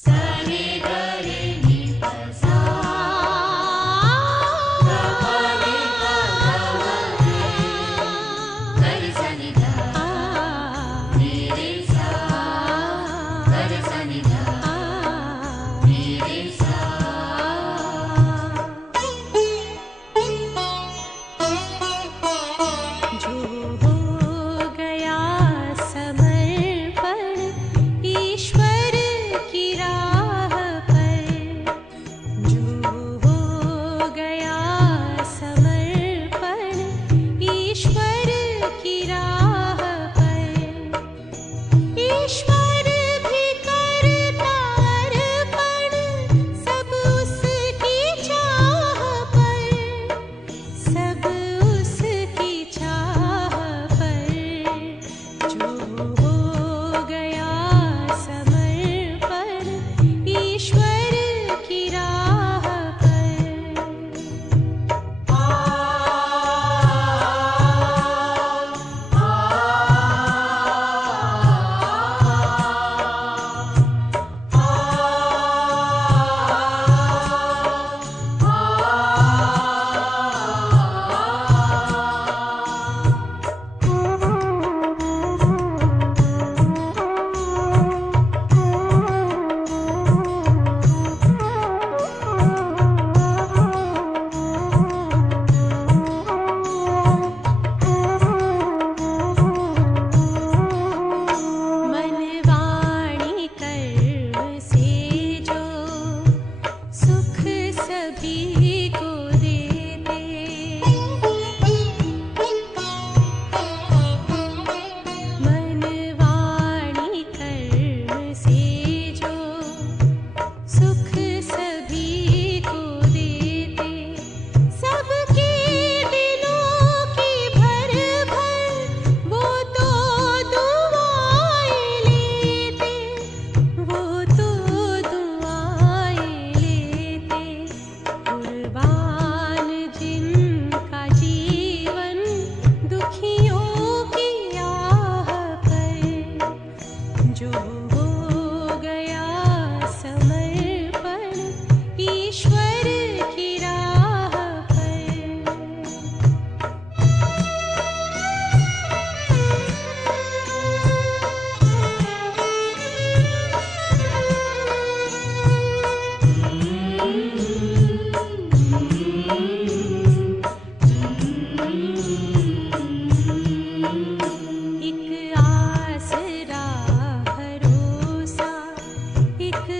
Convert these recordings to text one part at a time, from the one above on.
एक आसरा भरोसा एक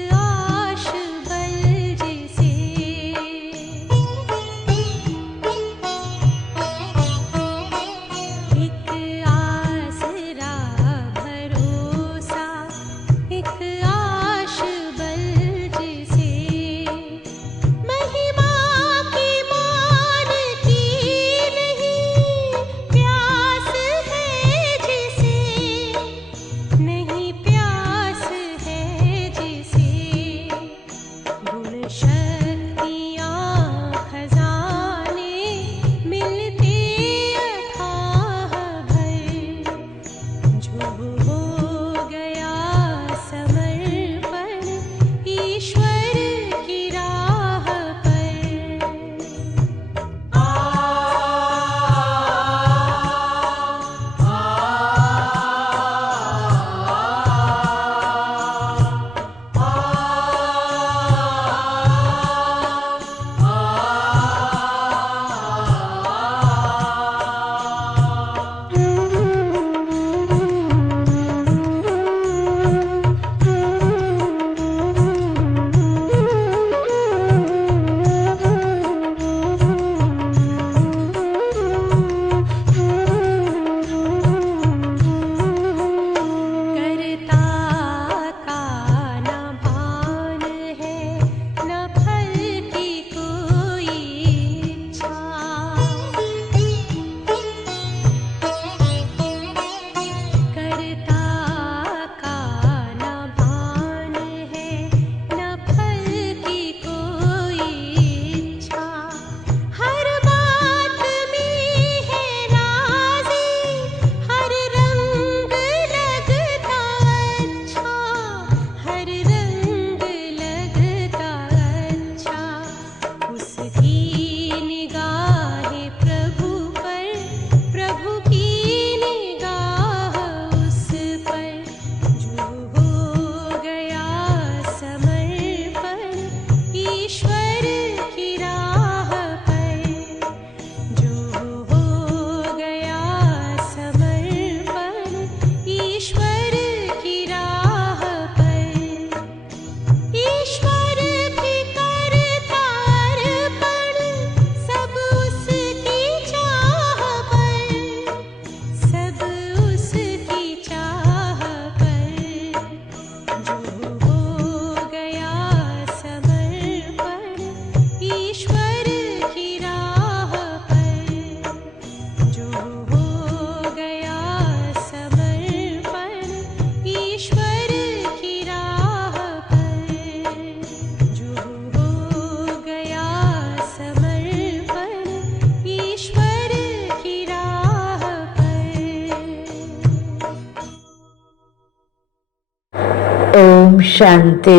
ओम शांति,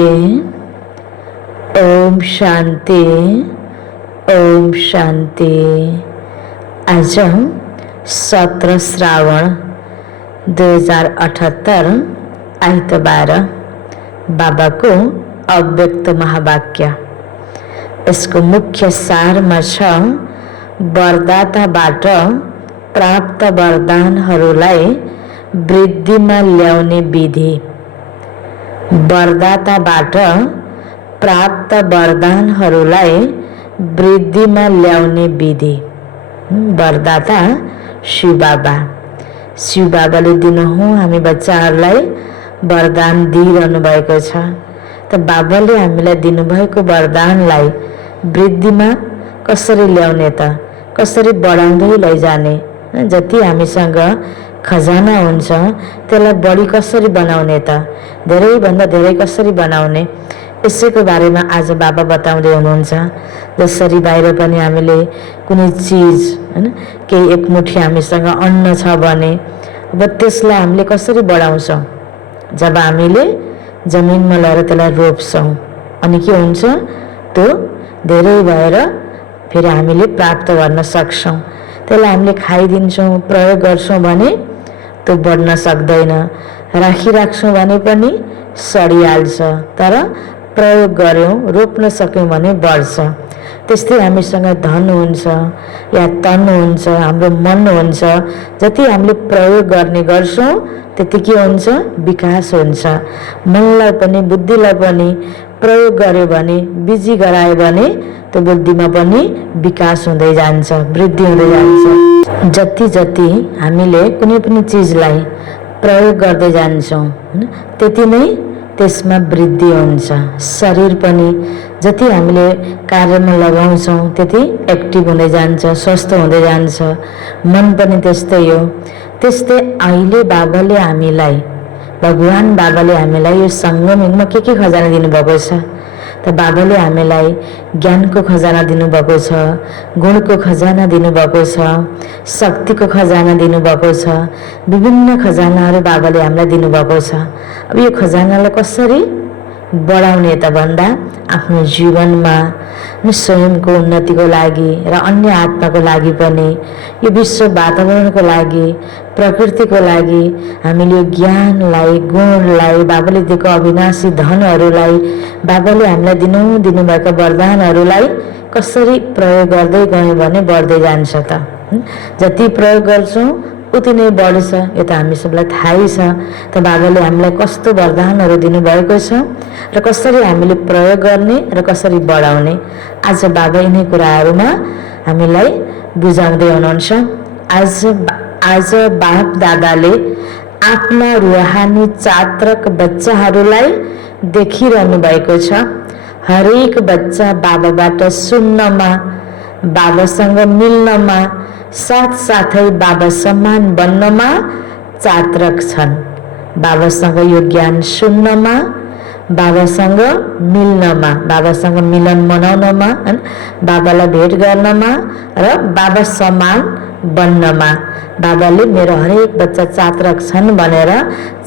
ओम शांति, ओम शांति। आज 17 श्रावण 2078 आइतबार बाबा को अव्यक्त महावाक्य। यसको मुख्य सारमा छ वरदाताबाट प्राप्त वरदानहरूलाई वृद्धिमा ल्याउने विधि। वरदाताबाट प्राप्त वरदानहरूलाई वृद्धिमा ल्याउने विधि। वरदाता शिव बाबा। शिव बाबाले दिनहुँ हामी बच्चाहरूलाई वरदान दिइरहनु भएको छ। त बाबाले हामीलाई दिनुभएको वरदानलाई वृद्धिमा कसरी ल्याउने त, कसरी बढाउँदै लैजाने। जति हामीसँग खजाना हुन्छ त्यसलाई बढी कसरी बनाउने त, धेरैभन्दा धेरै कसरी बनाउने, यसैको बारेमा आज बाबा बताउँदै हुनुहुन्छ। जसरी बाहिर पनि हामीले कुनै चिज हैन, केही एकमुठी हामीसँग अन्न छ भने अब त्यसलाई हामीले कसरी बढाउँछौँ। जब हामीले जमिनमा लगाएर त्यसलाई रोप्छौँ अनि के हुन्छ, त्यो धेरै भएर फेरि हामीले प्राप्त गर्न सक्छौँ। त्यसलाई हामीले खाइदिन्छौँ, प्रयोग गर्छौँ भने त्यो बढ्न सक्दैन। राखिराख्छौँ भने पनि सडिहाल्छ। तर प्रयोग गऱ्यौँ, रोप्न सक्यौँ भने बढ्छ। त्यस्तै हामीसँग धन हुन्छ या तन हुन्छ, हाम्रो मन हुन्छ, जति हामीले प्रयोग गर्ने गर्छौँ त्यति के हुन्छ, विकास हुन्छ। मनलाई पनि बुद्धिलाई पनि प्रयोग गर्यो भने, बिजी गरायो भने त्यो बुद्धिमा पनि विकास हुँदै जान्छ, वृद्धि हुँदै जान्छ। जति जति हामीले कुनै पनि चिजलाई प्रयोग गर्दै जान्छौँ त्यति नै त्यसमा वृद्धि हुन्छ। शरीर पनि जति हामीले कार्यमा लगाउँछौँ त्यति एक्टिभ हुँदै जान्छ, स्वस्थ हुँदै जान्छ। मन पनि त्यस्तै हो। त्यस्तै अहिले बाबाले हामीलाई, भगवान बाबाले हामीलाई यो सङ्गममा के खजाना दिनुभएको छ त बाबाले हामीलाई ज्ञानको खजाना दिनुभएको छ, गुणको खजाना दिनुभएको छ, शक्तिको खजाना दिनुभएको छ। विभिन्न खजानाहरू बाबाले हामीलाई दिनुभएको छ। अब यो खजानालाई कसरी बढाउने त भन्दा आफ्नो जीवनमा स्वयंको उन्नतिको लागि र अन्य आत्माको लागि पनि, यो विश्व वातावरणको लागि, प्रकृतिको लागि हामीले यो ज्ञानलाई, गुणलाई, बाबाले दिएको अविनाशी धनहरूलाई, बाबाले हामीलाई दिनुभएका वरदानहरूलाई कसरी प्रयोग गर्दै गयौँ भने बढ्दै जान्छ त। जति प्रयोग गर्छौँ उति नै बढ्छ। यो त हामी सबलाई थाहै छ। त बाबाले हामीलाई कस्तो वरदानहरू दिनुभएको छ र कसरी हामीले प्रयोग गर्ने र कसरी बढाउने, आज बाबा यिनै कुराहरूमा हामीलाई बुझाउँदै हुनुहुन्छ। आज बाप दादाले आफ्ना रुहानी चात्रक बच्चाहरूलाई देखिरहनु भएको छ। हरेक बच्चा बाबाबाट सुन्नमा, बाबासँग मिल्नमा, साथसाथै बाबा समान बन्नमा चात्रक छन्। बाबासँग यो ज्ञान सुन्नमा, बाबासँग मिल्नमा, बाबासँग मिलन मनाउनमा, बाबालाई भेट गर्नमा र बाबा समान बन्नमा। बाबाले मेरो हरेक बच्चा चात्रक छन् भनेर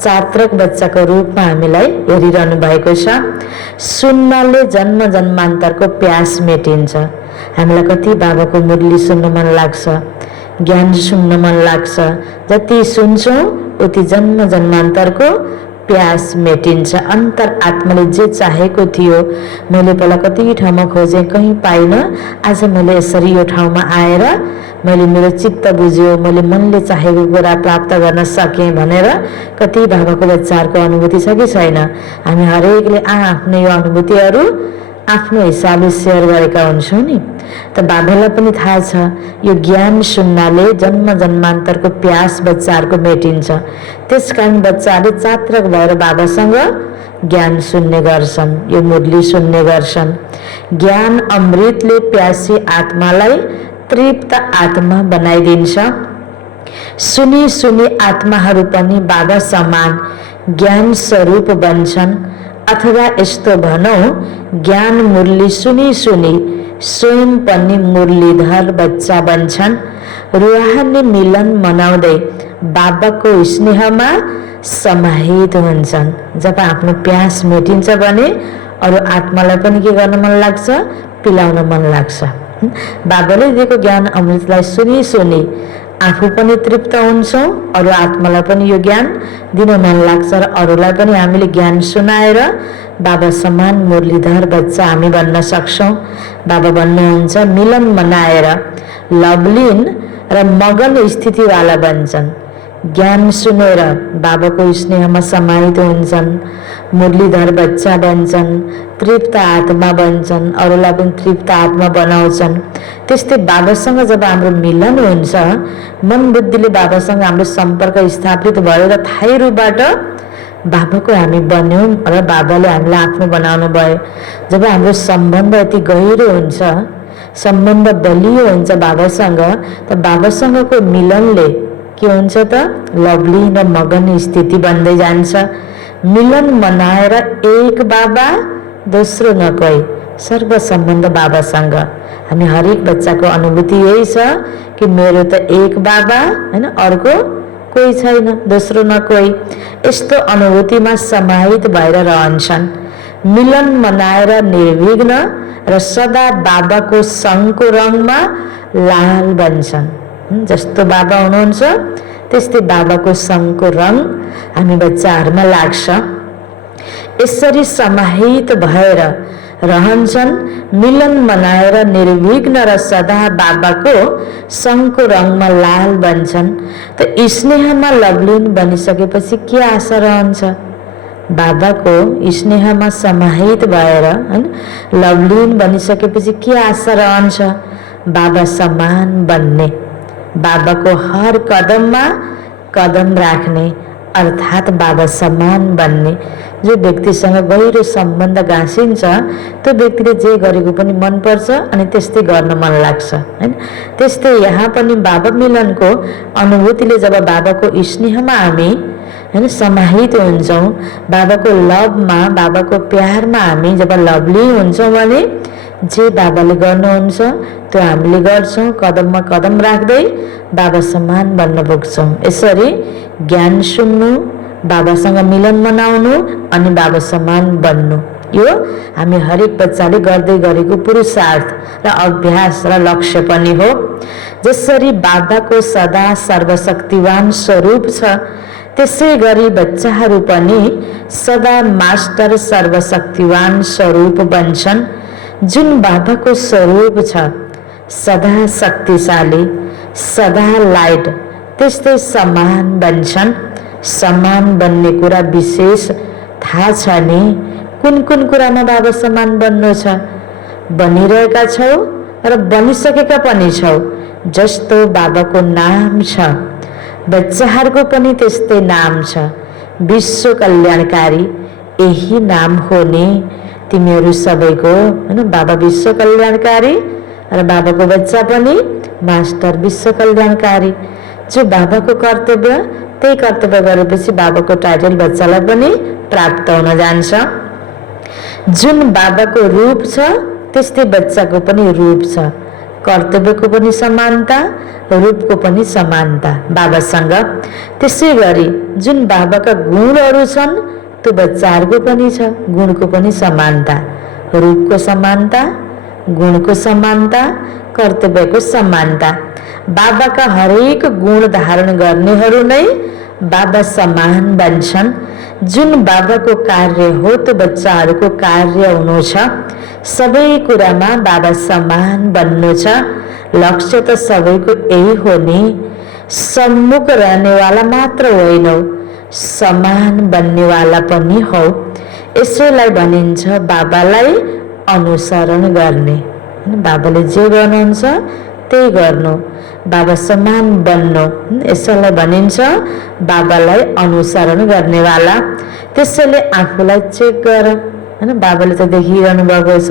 चात्रक बच्चाको रूपमा हामीलाई हेरिरहनु भएको छ। सुन्नले जन्म जन्मान्तरको प्यास मेटिन्छ। हामीलाई कति बाबाको मुरली सुन्न मन लाग्छ, ज्ञान सुन्न मन लाग्छ। जति सुन्छौँ उति जन्म जन्मान्तरको प्यास मेटिन्छ। अन्तर आत्माले जे चाहेको थियो, मैले पहिला कति ठाउँमा खोजेँ, कहीँ पाइनँ, आज मैले यसरी यो ठाउँमा आएर मैले मेरो चित्त बुझ्यो, मैले मनले चाहेको कुरा प्राप्त गर्न सकेँ भनेर कति बाबाको बच्चाहरूको अनुभूति छ कि छैन। हामी हरेकले आफ्नो यो अनुभूतिहरू आफ्नो हिसाबले सेयर गरेका हुन्छौँ नि। त बाबालाई पनि थाहा छ यो ज्ञान सुन्नाले जन्म जन्मान्तरको प्यास बच्चाहरूको मेटिन्छ। त्यसकारण बच्चाहरूले चात्रक भएर बाबासँग ज्ञान सुन्ने गर्छन्, यो मुरली सुन्ने गर्छन्। ज्ञान अमृतले प्यासी आत्मालाई तृप्त आत्मा बनाइदिन्छ। सुनी सुनी आत्माहरू पनि बाबा समान ज्ञान स्वरूप बन्छन्। अथवा यस्तो भनौँ, ज्ञान मुरली सुनी सुनी स्वयं पनि मुरलीधर बच्चा बन्छन्। रुहानी मिलन मनाउँदै बाबाको स्नेहमा समाहित हुन्छन्। जब आफ्नो प्यास मेटिन्छ भने अरू आत्मालाई पनि के गर्न मन लाग्छ? पिलाउन मन लाग्छ। बाबाले दिएको ज्ञान अमृतलाई सुनी सुनी आफू पनि तृप्त हुन्छौँ, अरू आत्मालाई पनि यो ज्ञान दिन मन लाग्छ र अरूलाई पनि हामीले ज्ञान सुनाएर बाबा समान मुरलीधर बच्चा हामी बन्न सक्छौँ। बाबा भन्नुहुन्छ मिलन मनाएर लवलीन र मगन स्थितिवाला बन्छन्। ज्ञान सुनेर बाबाको स्नेहमा समाहित हुन्छन्, मुरलीधर बच्चा बन्छन्, तृप्त आत्मा बन्छन्, अरूलाई पनि तृप्त आत्मा बनाउँछन्। त्यस्तै बाबासँग जब हाम्रो मिलन हुन्छ, मन बुद्धिले बाबासँग हाम्रो सम्पर्क स्थापित भयो र थाहै रूपबाट बाबाको हामी बन्यौँ र बाबाले हामीलाई आफ्नो बनाउनु भयो। जब हाम्रो सम्बन्ध यति गहिरो हुन्छ, सम्बन्ध बलियो हुन्छ बाबासँग, त बाबासँगको मिलनले के हुन्छ त? लवली र मगन स्थिति बन्दै जान्छ। मिलन मनाएर एक बाबा दोस्रो न कोही, सर्व सम्बन्ध बाबासँग। हामी हरेक बच्चाको अनुभूति यही छ कि मेरो त एक बाबा हैन, अर्को कोही छैन, दोस्रो न कोही। यस्तो अनुभूतिमा समाहित भएर रहन्छन्। मिलन मनाएर निर्विघ्न र सदा बाबाको सङ्घको रङमा लाल बन्छन्। जस्तो बाबा हुनुहुन्छ त्यस्तै बाबाको सङ्घको रङ हामी बच्चाहरूमा लाग्छ। यसरी समाहित भएर रहन्छन्, मिलन मनाएर निर्विघ्न र सदा बाबाको सङ्घको रङमा लाल बन्छन्। त स्नेहमा लवलीन बनिसकेपछि के आशा रहन्छ? बाबाको स्नेहमा समाहित भएर लवलीन बनिसकेपछि के आशा रहन्छ? बाबा समान बन्ने, बाबाको हर कदममा कदम राख्ने, अर्थात् बाबा समान बन्ने। जो व्यक्तिसँग गहिरो सम्बन्ध गाँसिन्छ त्यो व्यक्तिले जे गरेको पनि मनपर्छ अनि त्यस्तै गर्न मन लाग्छ हैन। त्यस्तै यहाँ पनि बाबा मिलनको अनुभूतिले जब बाबाको स्नेहमा हामी हैन समाहित हुन्छौँ, बाबाको लभमा, बाबाको प्यारमा हामी जब लभली हुन्छौँ भने जे बाबाले गर्नुहुन्छ त्यो हामीले गर्छौँ, कदममा कदम राख्दै बाबा समान बन्न पुग्छौँ। यसरी ज्ञान सुन्नु, बाबासँग मिलन मनाउनु अनि बाबा समान बन्नु, यो हामी हरेक बच्चाले गर्दै गरेको पुरुषार्थ र अभ्यास र लक्ष्य पनि हो। जसरी बाबाको सदा सर्वशक्तिवान स्वरूप छ, त्यसै गरी बच्चाहरू पनि सदा मास्टर सर्वशक्तिवान स्वरूप बन्छन्। जुन बाबाको स्वरूप छ सदा शक्तिशाली, सदा लाइट, त्यस्तै समान बन्छन्। समान बन्ने कुरा विशेष थाहा छ नि? कुन कुन कुरामा बाबा समान बन्नु छ? बनिरहेका छौ र बनिसकेका पनि छौ। जस्तो बाबाको नाम छ, बच्चाहरूको पनि त्यस्तै नाम छ, विश्व कल्याणकारी। यही नाम हो नि तिमीहरू सबैको हैन। बाबा विश्व कल्याणकारी र बाबाको बच्चा पनि मास्टर विश्व कल्याणकारी। जो बाबाको कर्तव्य त्यही कर्तव्य गरेपछि बाबाको टाइटल बच्चालाई पनि प्राप्त हुन जान्छ। जुन बाबाको रूप छ त्यस्तै बच्चाको पनि रूप छ। कर्तव्यको पनि समानता, रूपको पनि समानता बाबासँग। त्यसै गरी जुन बाबाका गुणहरू छन् त्यो बच्चाहरूको पनि छ, गुणको पनि समानता, रूपको समानता, गुणको समानता, कर्तव्यको समानता। बाबाका हरेक गुण धारण गर्नेहरू नै बाबा समान बन्छन्। जुन बाबाको कार्य हो त्यो बच्चाहरूको कार्य हुनु छ। सबै कुरामा बाबा समान बन्नु छ। लक्ष्य त सबैको यही हो नि। सम्मुख रहनेवाला मात्र होइनौ, समान बन्नेवाला पनि हौ। यसैलाई भनिन्छ बाबालाई अनुसरण गर्ने। बाबाले जे गर्नुहुन्छ त्यही गर्नु, बाबा समान बन्नु, यसैलाई भनिन्छ बाबालाई अनुसरण गर्नेवाला। त्यसैले आफूलाई चेक गर हैन। बाबाले त देखिरहनु भएको छ,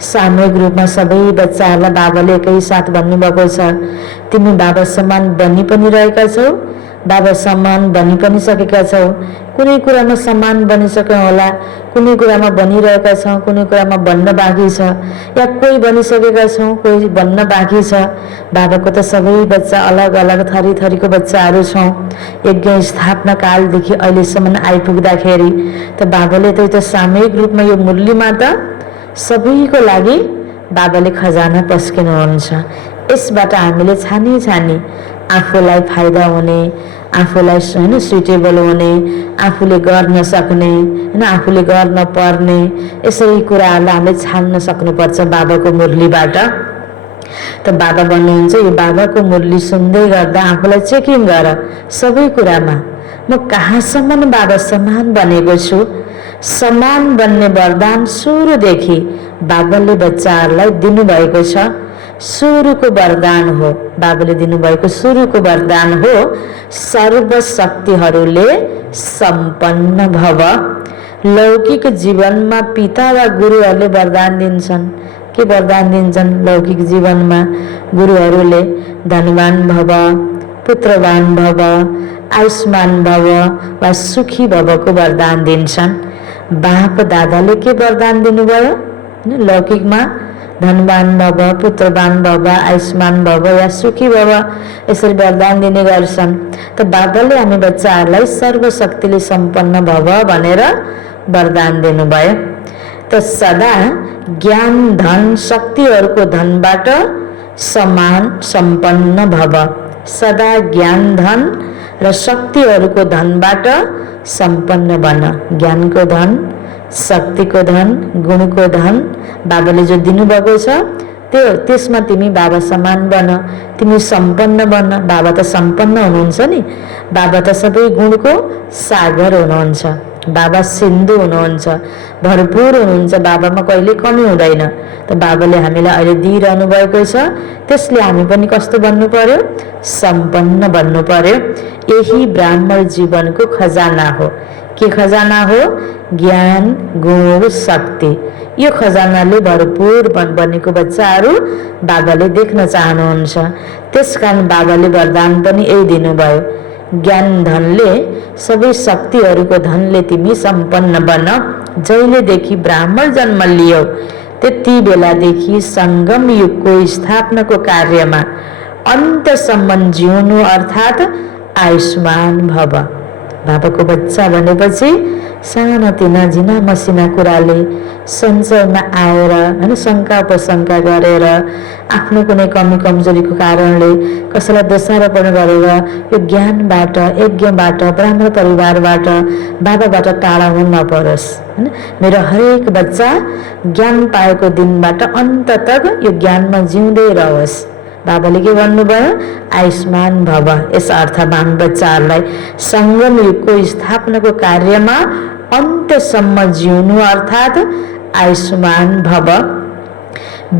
सामूहिक रूपमा सबै बच्चाहरूलाई बाबाले एकै साथ भन्नुभएको छ, तिमी बाबा समान बनि पनि रहेका छौ, बाबा समान बनि पनि सकेका छौँ, कुनै कुरामा समान बनिसक्यौँ होला, कुनै कुरामा बनिरहेका छौँ, कुनै कुरामा बन्न बाँकी छ, या कोही बनिसकेका छौँ, कोही बन्न बाँकी छ। बाबाको त सबै बच्चा अलग अलग थरी थरीको बच्चाहरू छौँ। यज्ञ स्थापना कालदेखि अहिलेसम्म आइपुग्दाखेरि त बाबाले त सामूहिक रूपमा यो मुरलीमा त सबैको लागि बाबाले खजाना पस्किनुहुन्छ। यसबाट हामीले छानी छानी आफूलाई फाइदा हुने, आफूलाई होइन सुइटेबल हुने, आफूले गर्न सक्ने, होइन आफूले गर्न पर्ने यसरी कुराहरूलाई हामीले छान्न सक्नुपर्छ बाबाको मुरलीबाट। त बाबा भन्नुहुन्छ यो बाबाको मुरली सुन्दै गर्दा आफूलाई चेकिङ गर सबै कुरामा म कहाँसम्म बाबा समान बनेको छु। समान बन्ने वरदान सुरुदेखि बाबाले बच्चाहरूलाई दिनुभएको छ। सुरुको वरदान हो, बाबाले दिनुभएको सुरुको वरदान हो, सर्वशक्तिहरूले सम्पन्न भव। लौकिक जीवनमा पिता वा गुरुहरूले वरदान दिन्छन्। के वरदान दिन्छन्? लौकिक जीवनमा गुरुहरूले धनवान भव, पुत्रवान भव, आयुष्मान भव वा सुखी भवको वरदान दिन्छन्। बाप दादाले के वरदान दिनुभयो? लौकिकमा धनवान भव, पुत्रवान भव, आयुष्मान भव या सुखी भव यसरी वरदान दिने गर्छन्। त बाबाले हामी बच्चाहरूलाई सर्वशक्तिले सम्पन्न भव भनेर वरदान दिनुभयो। त सदा ज्ञान धन शक्तिहरूको धनबाट समान सम्पन्न भव। सदा ज्ञान धन र शक्तिहरूको धनबाट सम्पन्न बन। ज्ञानको धन, शक्तिको धन, गुणको धन बाबाले जो दिनुभएको छ त्यसमा तिमी बाबा समान बन, तिमी सम्पन्न बन। बाबा त सम्पन्न हुनुहुन्छ नि, बाबा त सबै गुणको सागर हुनुहुन्छ, बाबा सिन्धु हुनुहुन्छ, भरपुर हुनुहुन्छ, बाबामा कहिले कमी हुँदैन। त बाबाले हामीलाई अहिले दिइरहनु भएको छ, त्यसले हामी पनि कस्तो बन्नु पर्यो? सम्पन्न बन्नु पर्यो। यही ब्राह्मण जीवनको खजाना हो। के खजाना हो? ज्ञान, गुण, शक्ति। यो खजानाले भरपुर बनेको बच्चाहरू बाबाले देख्न चाहनुहुन्छ। त्यसकारण बाबाले वरदान पनि यही दिनुभयो, ज्ञान धनले, सबै शक्तिहरूको धनले तिमी सम्पन्न बन। जहिलेदेखि ब्राह्मण जन्म लियौ त्यति बेलादेखि सङ्गम युगको स्थापनाको कार्यमा अन्तसम्म जिउनु अर्थात् आयुष्मान भव। बाबाको बच्चा भनेपछि सानातिना झिना मसिना कुराले संसारमा आएर होइन शङ्का उपशङ्का गरेर आफ्नो कुनै कमी कमजोरीको कारणले कसैलाई दोषारोपण गरेर यो ज्ञानबाट, यज्ञबाट, ब्राह्मण परिवारबाट, बाबाबाट टाढा हुन नपरोस्। होइन मेरो हरेक बच्चा ज्ञान पाएको दिनबाट अन्त तक यो ज्ञानमा जिउँदै रहोस्। बाबाले के भन्नुभयो? आयुष्मान भव। यस अर्थमा हामी बच्चाहरूलाई सङ्गम युगको स्थापनाको कार्यमा अन्तसम्म जिउनु अर्थात् आयुष्मान भव।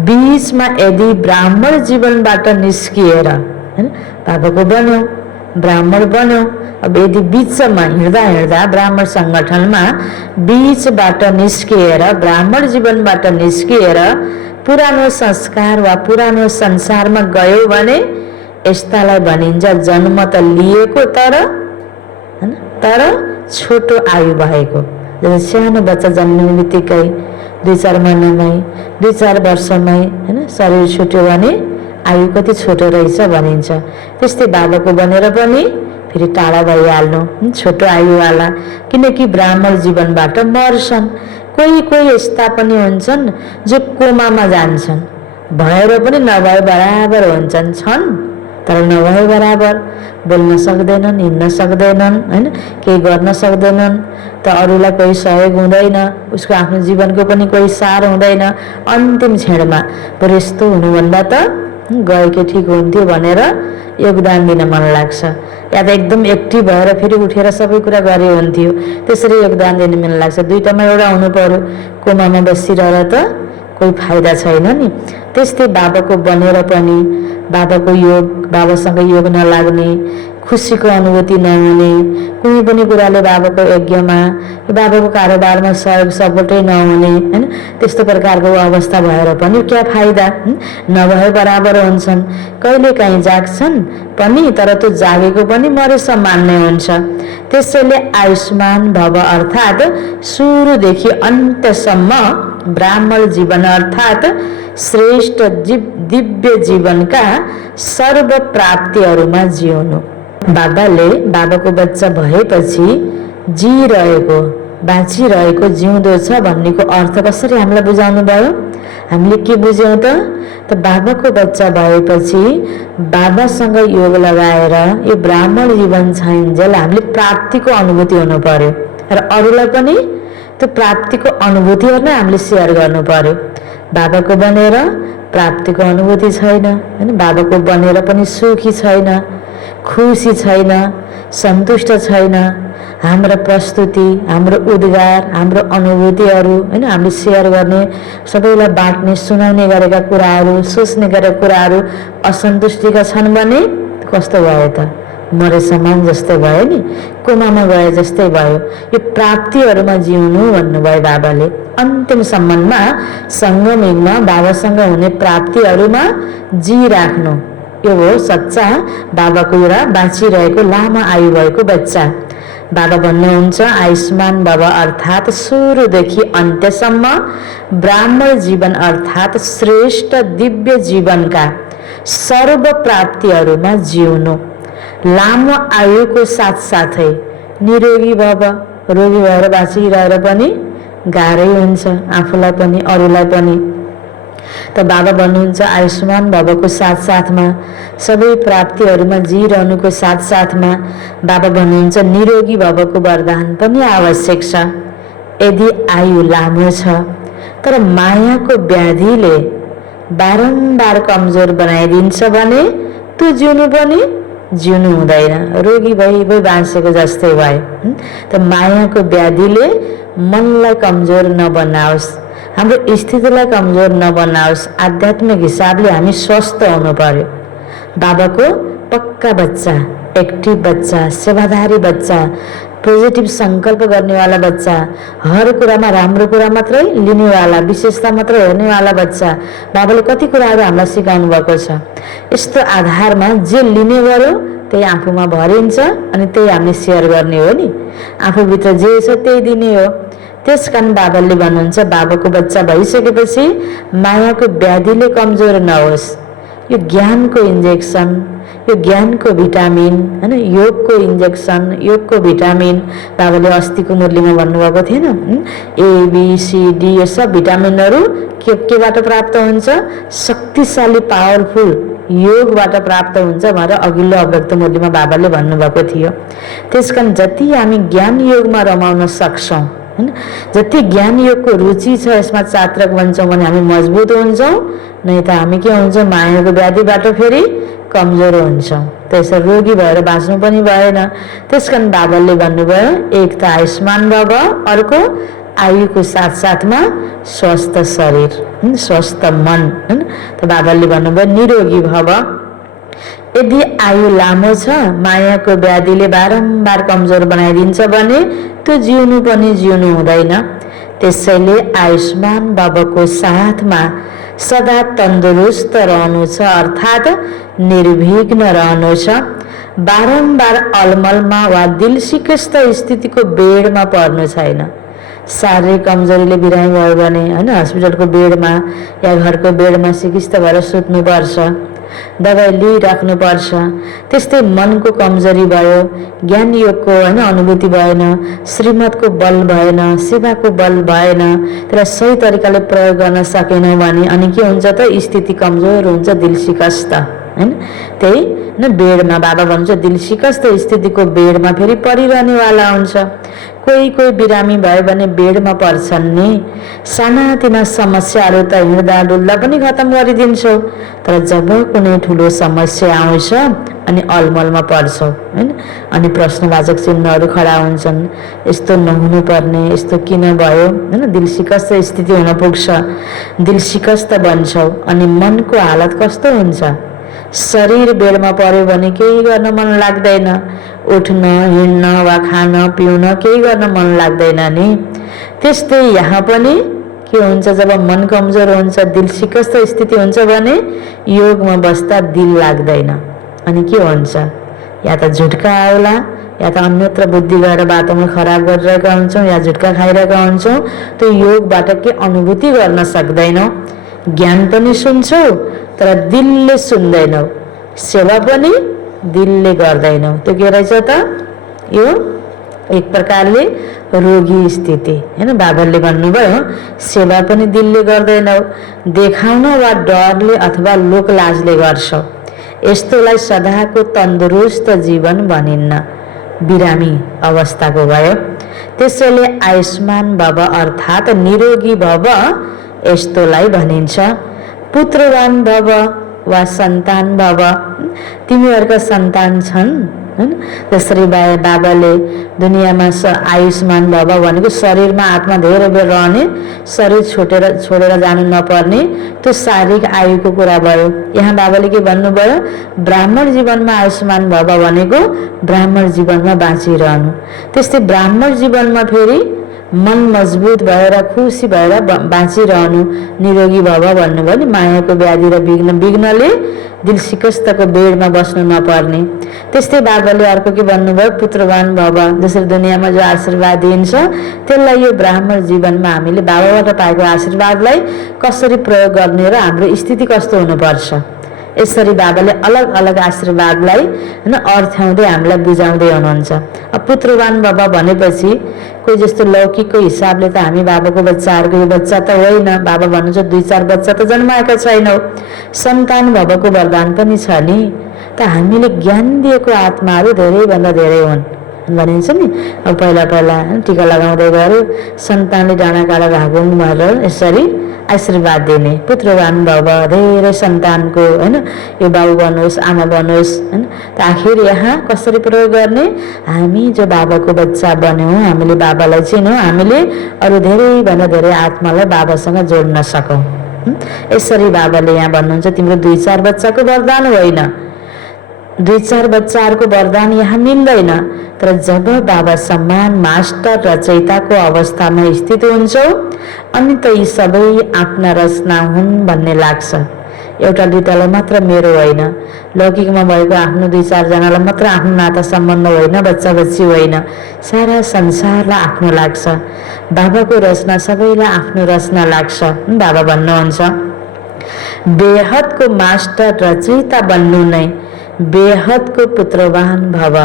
बीचमा यदि ब्राह्मण जीवनबाट निस्किएर होइन बाबाको बन्यौ, ब्राह्मण बन्यौ, अब यदि बिचमा हिँड्दा हिँड्दा ब्राह्मण सङ्गठनमा बीचबाट निस्किएर ब्राह्मण जीवनबाट निस्किएर पुरानो संस्कार वा पुरानो संसारमा गयो भने यस्तालाई भनिन्छ जन्म त लिएको तर छोटो आयु भएको। जब सानो बच्चा जन्मिने बित्तिकै 2-4 महिनामै 2-4 वर्षमै होइन शरीर छुट्यो भने आयु कति छोटो रहेछ भनिन्छ। त्यस्तै बाबाको बनेर पनि फेरि टाढा भइहाल्नु, छोटो आयुवाला, किनकि ब्राह्मण जीवनबाट मर्छन्। कोही कोही यस्ता पनि हुन्छन् जो कोमामा जान्छन्, भएर पनि नभए बराबर हुन्छन्, छन् तर नभए बराबर, बोल्न सक्दैनन्, हिँड्न सक्दैनन्, होइन केही गर्न सक्दैनन्, त अरूलाई कोही सहयोग हुँदैन, उसको आफ्नो जीवनको पनि कोही सार हुँदैन। अन्तिम क्षणमा बरु यस्तो हुनुभन्दा त गएकै ठिक हुन्थ्यो भनेर योगदान दिन मन लाग्छ, या त एकदम एक्टिभ भएर फेरि उठेर सबै कुरा गरे हुन्थ्यो, त्यसरी योगदान दिन मन लाग्छ। दुईटामा एउटा हुनु पर्यो। कोमामा बसिरहेर त कोही फाइदा छैन नि। त्यस्तै बाबाको बनेर पनि बाबाको योग, बाबासँग योग नलाग्ने, खुसीको अनुभूति नहुने, कुनै पनि कुराले बाबाको यज्ञमा बाबाको कारोबारमा सहयोग सपोर्टै नहुने हैन, त्यस्तो प्रकारको अवस्था भएर पनि क्या फाइदा, नभए बराबर हुन्छन्। कहिलेकाहीँ जाग्छन् पनि तर त्यो जागेको पनि मरेसम्म नै हुन्छ। त्यसैले आयुष्मान भव अर्थात् सुरुदेखि अन्त्यसम्म ब्राह्मण जीवन अर्थात् श्रेष्ठ दिव्य जीवनका सर्व प्राप्तिहरूमा जिउनु। बाबाले बाबाको बच्चा भएपछि जिरहेको, बाँचिरहेको, जिउँदो छ भन्नेको अर्थ कसरी हामीलाई बुझाउनु भयो? हामीले के बुझ्यौँ त बाबाको बच्चा भएपछि बाबासँग योग लगाएर यो ब्राह्मण जीवन छैन्जेल हामीले प्राप्तिको अनुभूति हुनु पर्यो र अरूलाई पनि त्यो प्राप्तिको अनुभूतिहरू नै हामीले सेयर गर्नु पर्यो। बाबाको बनेर प्राप्तिको अनुभूति छैन हैन, बाबाको बनेर पनि सुखी छैन, खुसी छैन, सन्तुष्ट छैन, हाम्रो प्रस्तुति, हाम्रो उद्गार, हाम्रो अनुभूतिहरू हैन, हामीले सेयर गर्ने, सबैलाई बाँड्ने, सुनाउने गरेका कुराहरू, सोच्ने गरेका कुराहरू असन्तुष्टिका छन् भने कस्तो भयो त? मरे समान जस्तै भयो नि, कोमामा गए जस्तै भयो। यो प्राप्तिहरूमा जिउनु भन्नुभयो बाबाले। अन्तिमसम्ममा सङ्गममा बाबासँग हुने प्राप्तिहरूमा जिराख्नु, यो हो सच्चा बाबाको र बाँचिरहेको लामो आयु भएको बच्चा। बाबा भन्नुहुन्छ आयुष्मान भव अर्थात् सुरुदेखि अन्त्यसम्म ब्राह्मण जीवन अर्थात् श्रेष्ठ दिव्य जीवनका सर्व प्राप्तिहरूमा जिउनु। लामो आयुको साथसाथै निरोगी भव, रोगी भएर बाँचिरहेर पनि गाह्रै हुन्छ आफूलाई पनि अरूलाई पनि। त बाबा भन्नुहुन्छ आयुष्मान भवको साथसाथमा सबै प्राप्तिहरूमा जिरहनुको साथसाथमा बाबा भन्नुहुन्छ निरोगी भवको वरदान पनि आवश्यक छ। यदि आयु लामो छ तर मायाको व्याधिले बारम्बार कमजोर बनाइदिन्छ भने त्यो जिउनु पनि जिउनु हुँदैन, रोगी भई बाँचेको जस्तै भयो। त मायाको व्याधिले मनलाई कमजोर नबनाओस्, हाम्रो स्थितिलाई कमजोर नबनाओस्। आध्यात्मिक हिसाबले हामी स्वस्थ हुनु पर्यो। बाबाको पक्का बच्चा, एक्टिभ बच्चा, सेवादारी बच्चा, पोजिटिभ सङ्कल्प गर्नेवाला बच्चा, हर कुरामा राम्रो कुरा मात्रै लिनेवाला, विशेषता मात्रै हेर्नेवाला बच्चा। बाबाले कति कुराहरू हामीलाई सिकाउनु भएको छ। यस्तो आधारमा जे लिने गर्यो त्यही आफूमा भरिन्छ अनि त्यही हामीले सेयर गर्ने हो नि, आफूभित्र जे छ त्यही दिने हो। त्यसकारण बाबाले भन्नुहुन्छ बाबाको बच्चा भइसकेपछि मायाको व्याधिले कमजोर नहोस्। यो ज्ञानको इन्जेक्सन, यो ज्ञानको भिटामिन हैन, योगको इन्जेक्सन, योगको भिटामिन बाबाले अस्तिको मुरलीमा भन्नुभएको थिएन, ABCD यो सब भिटामिनहरू केबाट प्राप्त हुन्छ? शक्तिशाली पावरफुल योगबाट प्राप्त हुन्छ भनेर अघिल्लो अव्यक्त मुरलीमा बाबाले भन्नुभएको थियो। त्यसकारण जति हामी ज्ञान योगमा रमाउन सक्छौँ हैन, जति ज्ञान योगको रुचि छ यसमा चात्रक बन्छौँ भने हामी मजबुत हुन्छौँ, नै त हामी के हुन्छौँ मायाको व्याधिबाट फेरि कमजोर हुन्छौँ। त्यसरी रोगी भएर बाँच्नु पनि भएन। त्यसकारण बाबाले भन्नुभयो एक त आयुष्मान भव, अर्को आयुको साथसाथमा स्वस्थ शरीर, स्वस्थ मन हैन। त बाबाले भन्नुभयो निरोगी भव। यदि आयु लामो छ मायाको व्याधिले बारम्बार कमजोर बनाइदिन्छ भने त्यो जिउनु पनि जिउनु हुँदैन। त्यसैले आयुष्मान भवको साथमा सदा तन्दुरुस्त रहनु छ अर्थात् निर्विघ्न रहनु छ। बारम्बार अलमलमा वा दिल सिकस्त स्थितिको बेडमा पर्नु छैन। शारीरिक कमजोरीले बिरामी भयो भने हैन हस्पिटलको बेडमा या घरको बेडमा सिकिस्त भएर सुत्नुपर्छ, दबाई लिइराख्नुपर्छ। त्यस्तै मनको कमजोरी भयो, ज्ञान योगको हैन अनुभूति भएन, श्रीमतको बल भएन, सेवाको बल भएन, त्यसलाई सही तरिकाले प्रयोग गर्न सकेनौँ भने अनि के हुन्छ त स्थिति कमजोर हुन्छ, दिल सिकस्त हैन। त्यही न बेडमा बाबा भन्छ दिल सिकस्त स्थितिको बेडमा फेरि परिरहनेवाला हुन्छ। कोही कोही बिरामी भयो भने बेडमा पर्छन् नि, सानातिना समस्याहरू त हिँड्दा डुल्दा पनि खतम गरिदिन्छौ, तर जब कुनै ठुलो समस्या आउँछ अनि अलमलमा पर्छौ हैन, अनि प्रश्नवाचक चिन्हहरू खडा हुन्छन्, यस्तो नहुनु पर्ने, यस्तो किन भयो हैन, दिल सिकस्त स्थिति हुन पुग्छ, दिल सिकस्त बन्छौ अनि मनको हालत कस्तो हुन्छ? शरीर बेडमा पर्यो भने केही गर्न मन लाग्दैन, उठ्न हिँड्न वा खान पिउन केही गर्न मन लाग्दैन नि। त्यस्तै यहाँ पनि के हुन्छ, जब मन कमजोर हुन्छ, दिल सिकस्त स्थिति हुन्छ भने योगमा बस्दा दिल लाग्दैन। अनि के हुन्छ, या त झुटका आउला, या त अन्यत्र बुद्धि गएर बाटोमा खराब गरिरहेका हुन्छौँ, या झुटका खाइरहेका हुन्छौँ। त्यो योगबाट के अनुभूति गर्न सक्दैनौँ। ज्ञान पनि सुन्छौँ तर दिलले सुन्दैनौँ, सेवा पनि दिलले गर्दैनौँ। त्यो के रहेछ त, यो एक प्रकारले रोगी स्थिति हैन। बाबाले भन्नुभयो सेवा पनि दिलले गर्दैनौ, देखाउन वा डरले अथवा लोकलाजले गर्छौ। यस्तोलाई सदाको तन्दुरुस्त जीवन भनिन्न, बिरामी अवस्थाको भयो। त्यसैले आयुष्मान भव अर्थात् निरोगी भव यस्तोलाई भनिन्छ। पुत्रवान भव वा सन्तान भव, तिमीहरूका सन्तान छन् हैन। जसरी बाबाले दुनियाँमा आयुष्मान भव भनेको शरीरमा आत्मा धेरै बेर रहने, शरीर छोडेर जानु नपर्ने, त्यो शारीरिक आयुको कुरा भयो। यहाँ बाबाले के भन्नुभयो, ब्राह्मण जीवनमा आयुष्मान भव भनेको ब्राह्मण जीवनमा बाँचिरहनु। त्यस्तै ब्राह्मण जीवनमा फेरि मन मजबुत भएर खुसी भएर बाँचिरहनु निरोगी भव भन्नुभयो नि। मायाको व्याधि र विघ्नले दिल सिकस्तको बेडमा बस्नु नपर्ने। त्यस्तै बाबाले अर्को के भन्नुभयो, पुत्रवान भव। जसरी दुनियाँमा जो आशीर्वाद दिन्छ त्यसलाई यो ब्राह्मण जीवनमा हामीले बाबाबाट पाएको आशीर्वादलाई कसरी प्रयोग गर्ने र हाम्रो स्थिति कस्तो हुनुपर्छ, यसरी बाबाले अलग अलग आशीर्वादलाई हैन अर्थ्याउँदै हामीलाई बुझाउँदै हुनुहुन्छ। अब पुत्रवान भव भनेपछि कोही जस्तो लौकिकको हिसाबले त हामी बाबाको बच्चाहरूको यो बच्चा त होइन, बाबा भन्नुहुन्छ 2-4 बच्चा त जन्माएका छैनौ। सन्तान भवको वरदान पनि छ नि, त हामीले ज्ञान दिएको आत्माहरू धेरैभन्दा धेरै हुन् भनिन्छ नि। अब पहिला टीका लगाउँदै गयो, सन्तानले डाँडा काँडा भागुन् भनेर यसरी आशीर्वाद दिने। पुत्रवान भव, धेरै सन्तानको हैन, यो बाबु बनोस् आमा बनोस् हैन। त आखिर यहाँ कसरी प्रयोग गर्ने, हामी जो बाबाको बच्चा बन्यौँ, हामीले बाबालाई चिन्यौँ, हामीले अरू धेरैभन्दा धेरै आत्मालाई बाबासँग जोड्न सकौँ। यसरी बाबाले यहाँ भन्नुहुन्छ तिम्रो 2-4 बच्चाको वरदान होइन, 2-4 बच्चाहरूको वरदान यहाँ मिल्दैन। तर जब बाबा सम्मान मास्टर रचयिताको अवस्थामा स्थित हुन्छौ अनि त यी सबै आफ्ना रचना हुन् भन्ने लाग्छ। एउटा दुईटालाई मात्र मेरो होइन, लौकिकमा भएको आफ्नो 2-4 जनालाई मात्र आफ्नो नाता सम्बन्ध होइन, बच्चा बच्ची होइन, सारा संसारलाई आफ्नो लाग्छ। बाबाको रचना सबैलाई आफ्नो रचना लाग्छ। बाबा भन्नुहुन्छ बेहदको मास्टर रचयिता बन्नु नै बेहदको पुत्रवान भव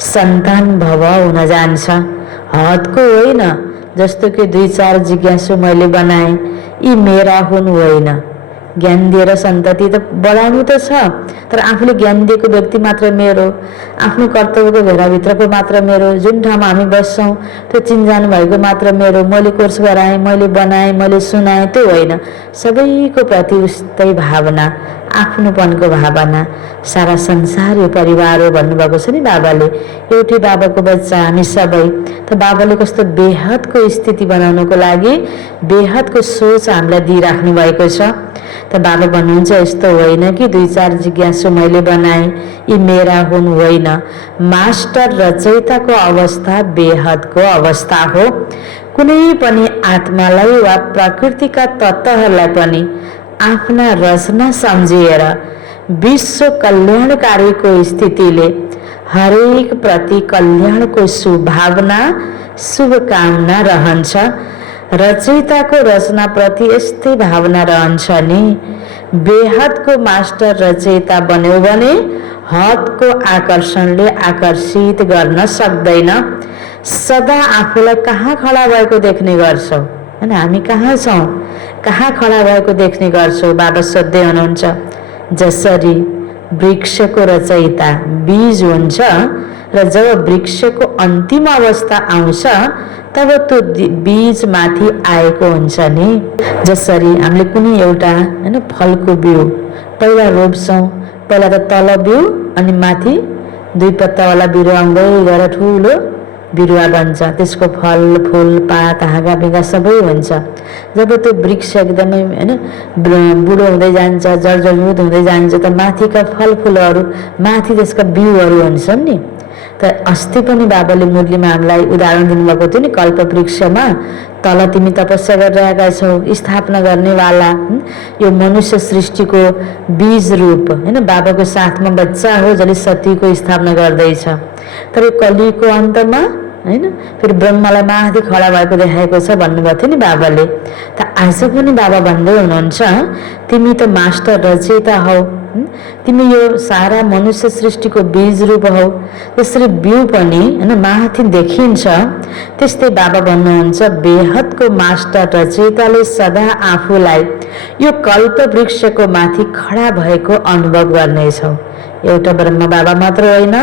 सन्तान भव हुन जान्छ, हदको होइन। जस्तो कि 2-4 जिज्ञासु मैले बनाएँ, यी मेरा हुन् होइन। ज्ञान दिएर सन्तति त बढाउनु त छ, तर आफूले ज्ञान दिएको व्यक्ति मात्र मेरो, आफ्नो कर्तव्यको घेराभित्रको मात्र मेरो, जुन ठाउँमा हामी बस्छौँ त्यो चिन्जान भएको मात्र मेरो, मैले कोर्स गराएँ, मैले बनाएँ, मैले सुनाएँ, त्यो होइन। सबैको प्रति उस्तै भावना, आफ्नोपनको भावना। सारा संसार यो परिवार हो भन्नुभएको छ नि बाबाले। एउटै बाबाको बच्चा हामी सबै। त बाबाले कस्तो बेहदको स्थिति बनाउनको लागि बेहदको सोच हामीलाई दिइराख्नु भएको छ। त बाबा भन्नुहुन्छ यस्तो होइन कि 2-4 जिज्ञासु मैले बनाएँ, यी मेरा हुन् होइन। मास्टर रचयिताको अवस्था बेहदको अवस्था हो। कुनै पनि आत्मालाई वा प्रकृतिका तत्त्वहरूलाई पनि आफ्ना रचना सम्झिएर विश्व कल्याणकारीको स्थितिले हरेक प्रति कल्याणको शुभभावना शुभकामना रहन्छ। रचयिताको रचनाप्रति यस्तै भावना रहन्छ नि। बेहदको मास्टर रचयिता बन्यो भने हदको आकर्षणले आकर्षित गर्न सक्दैन। सदा आफूलाई कहाँ खडा भएको देख्ने गर्छौ हैन, हामी कहाँ छौँ, कहाँ खडा भएको देख्ने गर्छौ। बाबा सोध्दै हुनुहुन्छ जसरी वृक्षको रचयिता बीज हुन्छ र जब वृक्षको अन्तिम अवस्था आउँछ तब त्यो बीज माथि आएको हुन्छ नि। जसरी हामीले कुनै एउटा हैन फलको बिउ पहिला रोप्छौँ, पहिला त तल बिउ अनि माथि 2 पत्तावाला बिरुवा आउँदै गएर ठुलो बिरुवा बन्छ, त्यसको फल फूल पात हाँगा बिगा सबै हुन्छ। जब त्यो वृक्ष एकदमै होइन बुढो हुँदै जान्छ, जर्जरबुद हुँदै जान्छ त माथिका फलफुलहरू माथि त्यसका बिउहरू हुन्छन् नि। त अस्ति पनि बाबाले मुरलीमा हामीलाई उदाहरण दिनुभएको थियो नि, कल्पवृक्षमा तल तिमी तपस्या गरिरहेका छौ स्थापना गर्नेवाला, यो मनुष्य सृष्टिको बीज रूप होइन बाबाको साथमा बच्चा हो जसले सतीको स्थापना गर्दैछ। तर यो कलियुगको अन्तमा होइन फेरि ब्रह्मलाई माथि खडा भएको देखाएको छ भन्नुभएको थियो नि बाबाले। त आज पनि बाबा भन्दै हुनुहुन्छ तिमी त मास्टर रचयिता हौ, तिमी यो सारा मनुष्य सृष्टिको बीज रूप हौ। त्यसरी बिउ पनि होइन माथि देखिन्छ, त्यस्तै बाबा भन्नुहुन्छ बेहदको मास्टर रचयिताले सदा आफूलाई यो कल्प वृक्षको माथि खडा भएको अनुभव गर्नेछौ। एउटा ब्रह्म बाबा मात्र होइन,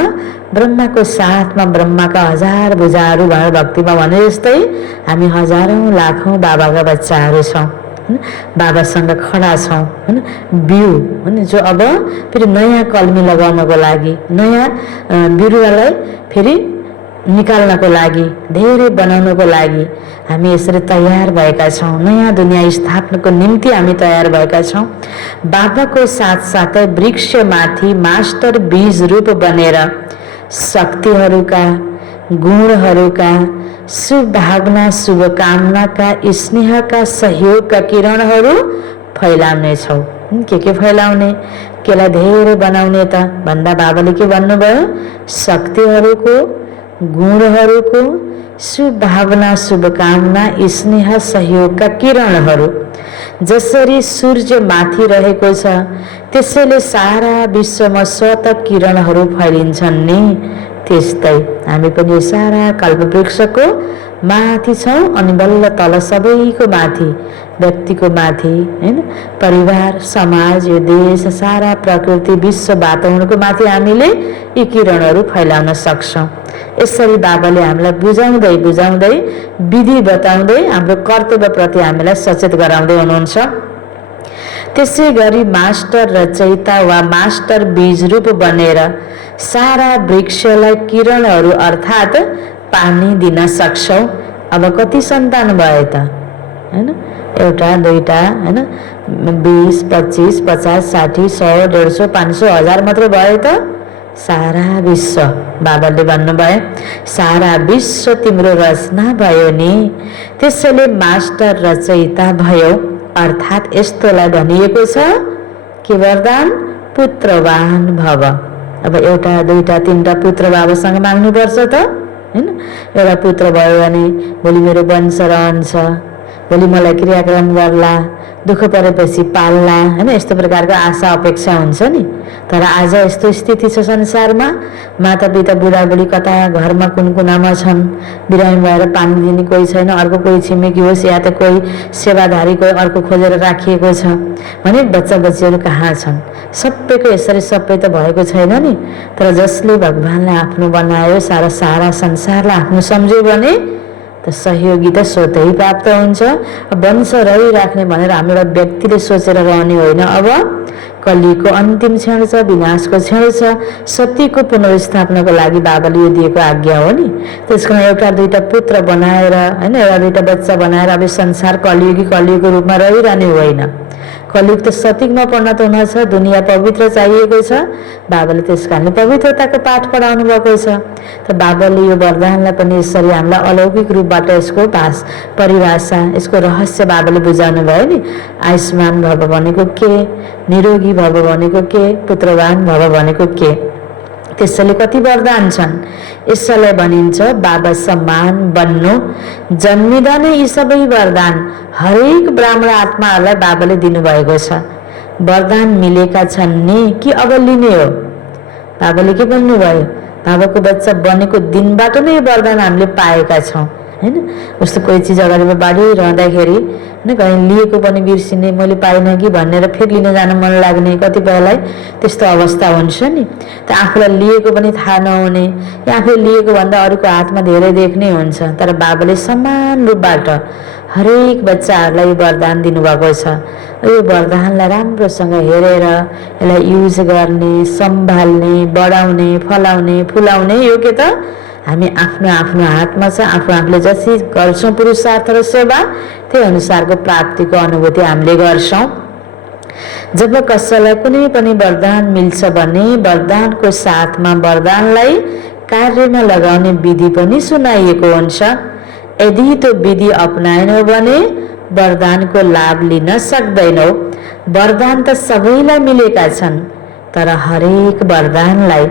ब्रह्माको साथमा ब्रह्माका हजार भुजाहरू भनेर भक्तिमा भने जस्तै हामी हजारौँ लाखौँ बाबाका बच्चाहरू छौँ, बाबासँग खडा छौँ होइन। बिउ होइन जो अब फेरि नयाँ कलमी लगाउनको लागि, नयाँ बिरुवालाई फेरि निकाल्नको लागि, धेरै बनाउनको लागि हामी यसरी तयार भएका छौँ। नयाँ दुनियाँ स्थापनाको निम्ति हामी तयार भएका छौँ। बाबाको साथसाथै वृक्षमाथि मास्टर बीज रूप बनेर शक्तिहरूका, गुणहरूका, शुभ भावना, शुभकामनाका, स्नेहका, सहयोगका किरणहरू फैलाउनेछौँ। के फैलाउने, केलाई धेरै बनाउने त भन्दा बाबाले के भन्नुभयो, शक्तिहरूको, गुणहरूको, शुभ भावना, शुभकामना, स्नेह, सहयोगका किरणहरू। जसरी सूर्य माथि रहेको छ त्यसैले सारा विश्वमा स्वतः किरणहरू फैलिन्छन् नि, त्यस्तै हामी पनि सारा कल्पवृक्षको माथि छौँ अनि बल्ल तल सबैको माथि, व्यक्तिको माथि होइन, परिवार, समाज, यो देश, सारा प्रकृति, विश्व वातावरणको माथि हामीले यी किरणहरू फैलाउन सक्छौँ। यसरी बाबाले हामीलाई बुझाउँदै बुझाउँदै विधि बताउँदै हाम्रो कर्तव्यप्रति हामीलाई सचेत गराउँदै हुनुहुन्छ। त्यसै गरी मास्टर रचयिता वा मास्टर बीज रूप बनेर सारा वृक्षलाई किरणहरू अर्थात् पानी दिन सक्छौ। अब कति सन्तान भए त होइन, एउटा दुईटा होइन, 20, 25, 50, 60, 100, 150, 500, 1000 मात्र भयो त सारा विश्व। बाबाले भन्नुभयो सारा विश्व तिम्रो रचना भयो नि, त्यसैले मास्टर रचयिता भयो। अर्थात् यस्तोलाई भनिएको छ के वरदान, पुत्रवान भव। अब एउटा दुईटा तीनटा पुत्र बाबासँग माग्नुपर्छ त होइन। एउटा पुत्र भयो भने भोलि मेरो वंश रहन्छ, भोलि मलाई क्रियाक्रम गर्ला, दुःख परेपछि पाल्ला होइन, यस्तो प्रकारको आशा अपेक्षा हुन्छ नि। तर आज यस्तो स्थिति छ संसारमा, मातापिता बुढाबुढी कता घरमा कुन कुनामा छन्, बिरामी भएर पानी दिने कोही छैन, अर्को कोही छिमेकी होस् या त कोही सेवाधारी कोही अर्को खोजेर राखिएको छ भने बच्चा बच्चीहरू कहाँ छन्। सबैको यसरी सबै त भएको छैन नि। तर जसले भगवानलाई आफ्नो बनायो, सारा संसारलाई आफ्नो सम्झ्यो भने त सहयोगी त स्वतै प्राप्त हुन्छ। वंश रहिराख्ने भनेर हाम्रो एउटा व्यक्तिले सोचेर रहने होइन। अब कलिको अन्तिम क्षण छ, विनाशको क्षण छ, सतीको पुनर्स्थापनाको लागि बाबाले यो दिएको आज्ञा हो नि। त्यसको एउटा दुईटा पुत्र बनाएर होइन, एउटा दुईटा बच्चा बनाएर अब संसार कलियुगको रूपमा रहिरहने होइन। कलियुग त सतीकमा परिणत हुन छ, दुनियाँ पवित्र चाहिएको छ। बाबाले त्यस कारणले पवित्रताको पाठ पढाउनु भएको छ। त बाबाले यो वरदानलाई पनि यसरी हामीलाई अलौकिक रूपबाट यसको परिभाषा, यसको रहस्य बाबाले बुझाउनु भयो नि। आयुष्मान भव भनेको के, निरोगी भव भनेको के, पुत्रवान भव भनेको के, त्यसैले कति वरदान छन्। यसैलाई भनिन्छ बाबा सम्मान बन्नु। जन्मिँदा नै यी सबै वरदान हरेक ब्राह्मण आत्माहरूलाई बाबाले दिनुभएको छ। वरदान मिलेका छन् नि कि अब लिने हो। बाबाले के भन्नुभयो, बाबाको बच्चा बनेको दिनबाट नै वरदान हामीले पाएका छौँ होइन। उस्तो कोही चिज अगाडि बाँडिरहँदाखेरि होइन कहीँ लिएको पनि बिर्सिने, मैले पाइनँ कि भनेर फेरि लिन जान मन लाग्ने, कतिपयलाई त्यस्तो अवस्था हुन्छ नि। त आफूलाई लिएको पनि थाहा नहुने, या आफूले लिएको भन्दा अरूको हातमा धेरै देख्ने हुन्छ। तर बाबाले समान रूपबाट हरेक बच्चाहरूलाई वरदान दिनुभएको छ। यो वरदानलाई राम्रोसँग हेरेर यसलाई युज गर्ने, सम्हाल्ने, बढाउने, फलाउने, फुलाउने योग्यता हामी आफ्नो आफ्नो हातमा छ। आफूले जसरी गर्छौँ पुरुषार्थ र सेवा, त्यही अनुसारको प्राप्तिको अनुभूति हामीले गर्छौँ। जब कसैलाई कुनै पनि वरदान मिल्छ भने वरदानको साथमा वरदानलाई कार्यमा लगाउने विधि पनि सुनाइएको हुन्छ। यदि त्यो विधि अपनाएनौ भने वरदानको लाभ लिन सक्दैनौ। वरदान त सबैलाई मिलेका छन्, तर हरेक वरदानलाई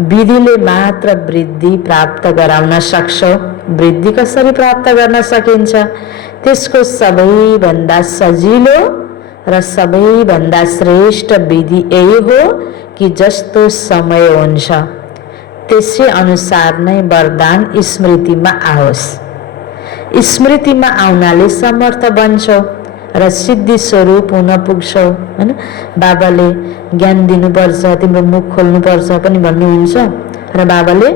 विधिले मात्र वृद्धि प्राप्त गराउन सक्छौ। वृद्धि कसरी प्राप्त गर्न सकिन्छ? त्यसको सबैभन्दा सजिलो र सबैभन्दा श्रेष्ठ विधि यही हो कि जस्तो समय हुन्छ त्यसै अनुसार नै वरदान स्मृतिमा आओस्। स्मृतिमा आउनाले समर्थ बन्छौ र सिद्धि स्वरूप हुन पुग्छौ। हैन, बाबाले ज्ञान दिनुपर्छ, तिम्रो मुख खोल्नुपर्छ पनि भन्नुहुन्छ र बाबाले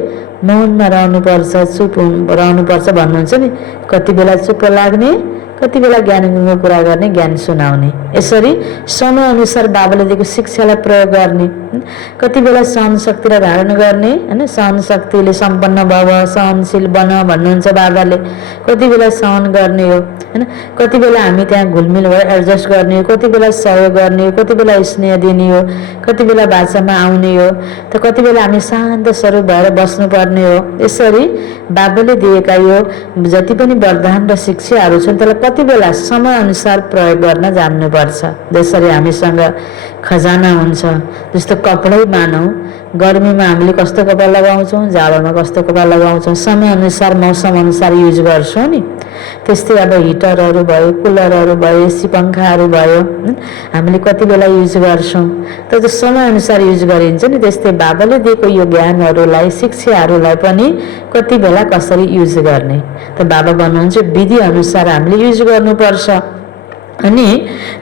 मौनमा रहनुपर्छ, चुप रहनुपर्छ भन्नुहुन्छ नि। कति बेला चुप लाग्ने, कति बेला ज्ञानको कुरा गर्ने, ज्ञान सुनाउने। यसरी समय अनुसार बाबाले दिएको शिक्षालाई प्रयोग गर्ने। कति बेला सहन शक्तिलाई धारण गर्ने, हैन, सहन शक्तिले सम्पन्न भव, सहनशील बन भन्नुहुन्छ बाबाले। कति बेला सहन गर्ने हो, हैन, कति बेला हामी त्यहाँ घुलमिल भएर एडजस्ट गर्ने हो, कति बेला सहयोग गर्ने हो, कति बेला स्नेह दिने हो, कति बेला भाषामा आउने हो, त कति बेला हामी शान्त स्वरूप भएर बस्नुपर्ने हो। यसरी बाबाले दिएका यो जति पनि वरदान र शिक्षाहरू छन् त्यसलाई कति बेला समय अनुसार प्रयोग गर्न जान्नुपर्छ। जसरी हामीसँग खजाना हुन्छ, जस्तो कपडै मानौ, गर्मीमा हामीले कस्तो कपडा लगाउँछौँ, जाडोमा कस्तो कपडा लगाउँछौँ, समय अनुसार मौसम अनुसार युज गर्छौँ नि। त्यस्तै अब हिटरहरू भयो, कुलरहरू भयो, एसी पङ्खाहरू भयो, हामीले कति बेला युज गर्छौँ, त जो समय अनुसार युज गरिन्छ नि। त्यस्तै बाबाले दिएको यो ज्ञानहरूलाई, शिक्षाहरूलाई पनि कति बेला कसरी युज गर्ने, त बाबा भन्नुहुन्छ विधि अनुसार हामीले युज गर्नुपर्छ। अनि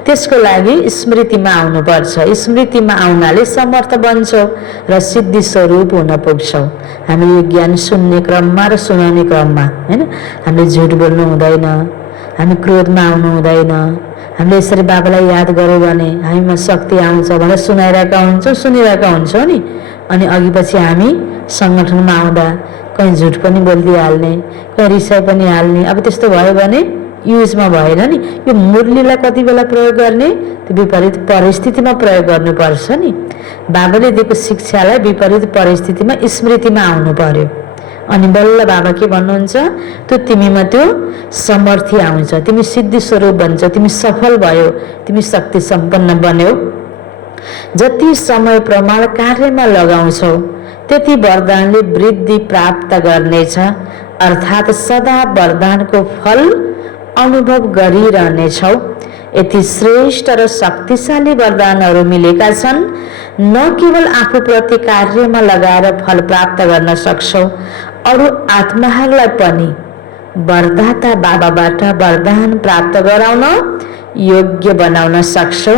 त्यसको लागि स्मृतिमा आउनुपर्छ। स्मृतिमा आउनाले समर्थ बन्छौ र सिद्धि स्वरूप हुन पुग्छौ। हामी यो ज्ञान सुन्ने क्रममा र सुनाउने क्रममा, हैन, हामीले झुट बोल्नु हुँदैन, हामी क्रोधमा आउनु हुँदैन। हामीले यसरी बाबालाई याद गर्यो भने हामीमा शक्ति आउँछ भनेर सुनाइरहेका हुन्छौँ, सुनिरहेका हुन्छौँ नि। अनि अघि पछि हामी सङ्गठनमा आउँदा कहीँ झुट पनि बोलिदिइहाल्ने, कहीँ रिसाइ पनि हाल्ने। अब त्यस्तो भयो भने युजमा भएन नि। यो मुरलीलाई कति बेला प्रयोग गर्ने, त्यो विपरीत परिस्थितिमा प्रयोग गर्नुपर्छ नि। बाबाले दिएको शिक्षालाई विपरीत परिस्थितिमा स्मृतिमा आउनु पर्यो। अनि बल्ल बाबा के भन्नुहुन्छ, त्यो तिमीमा त्यो समर्थी आउँछ, तिमी सिद्धि स्वरूप बन्छौ, तिमी सफल भयो, तिमी शक्ति सम्पन्न बन्यौ। जति समय प्रमाण कार्यमा लगाउँछौ त्यति वरदानले वृद्धि प्राप्त गर्नेछ। अर्थात् सदा वरदानको फल अनुभव गरिरहनेछौ। यति श्रेष्ठ र शक्तिशाली वरदानहरू मिलेका छन्, न केवल आफूप्रति कार्यमा लगाएर फल प्राप्त गर्न सक्छौ, अरू आत्माहरूलाई पनि वरदाता बाबाबाट वरदान प्राप्त गराउन योग्य बनाउन सक्छौ।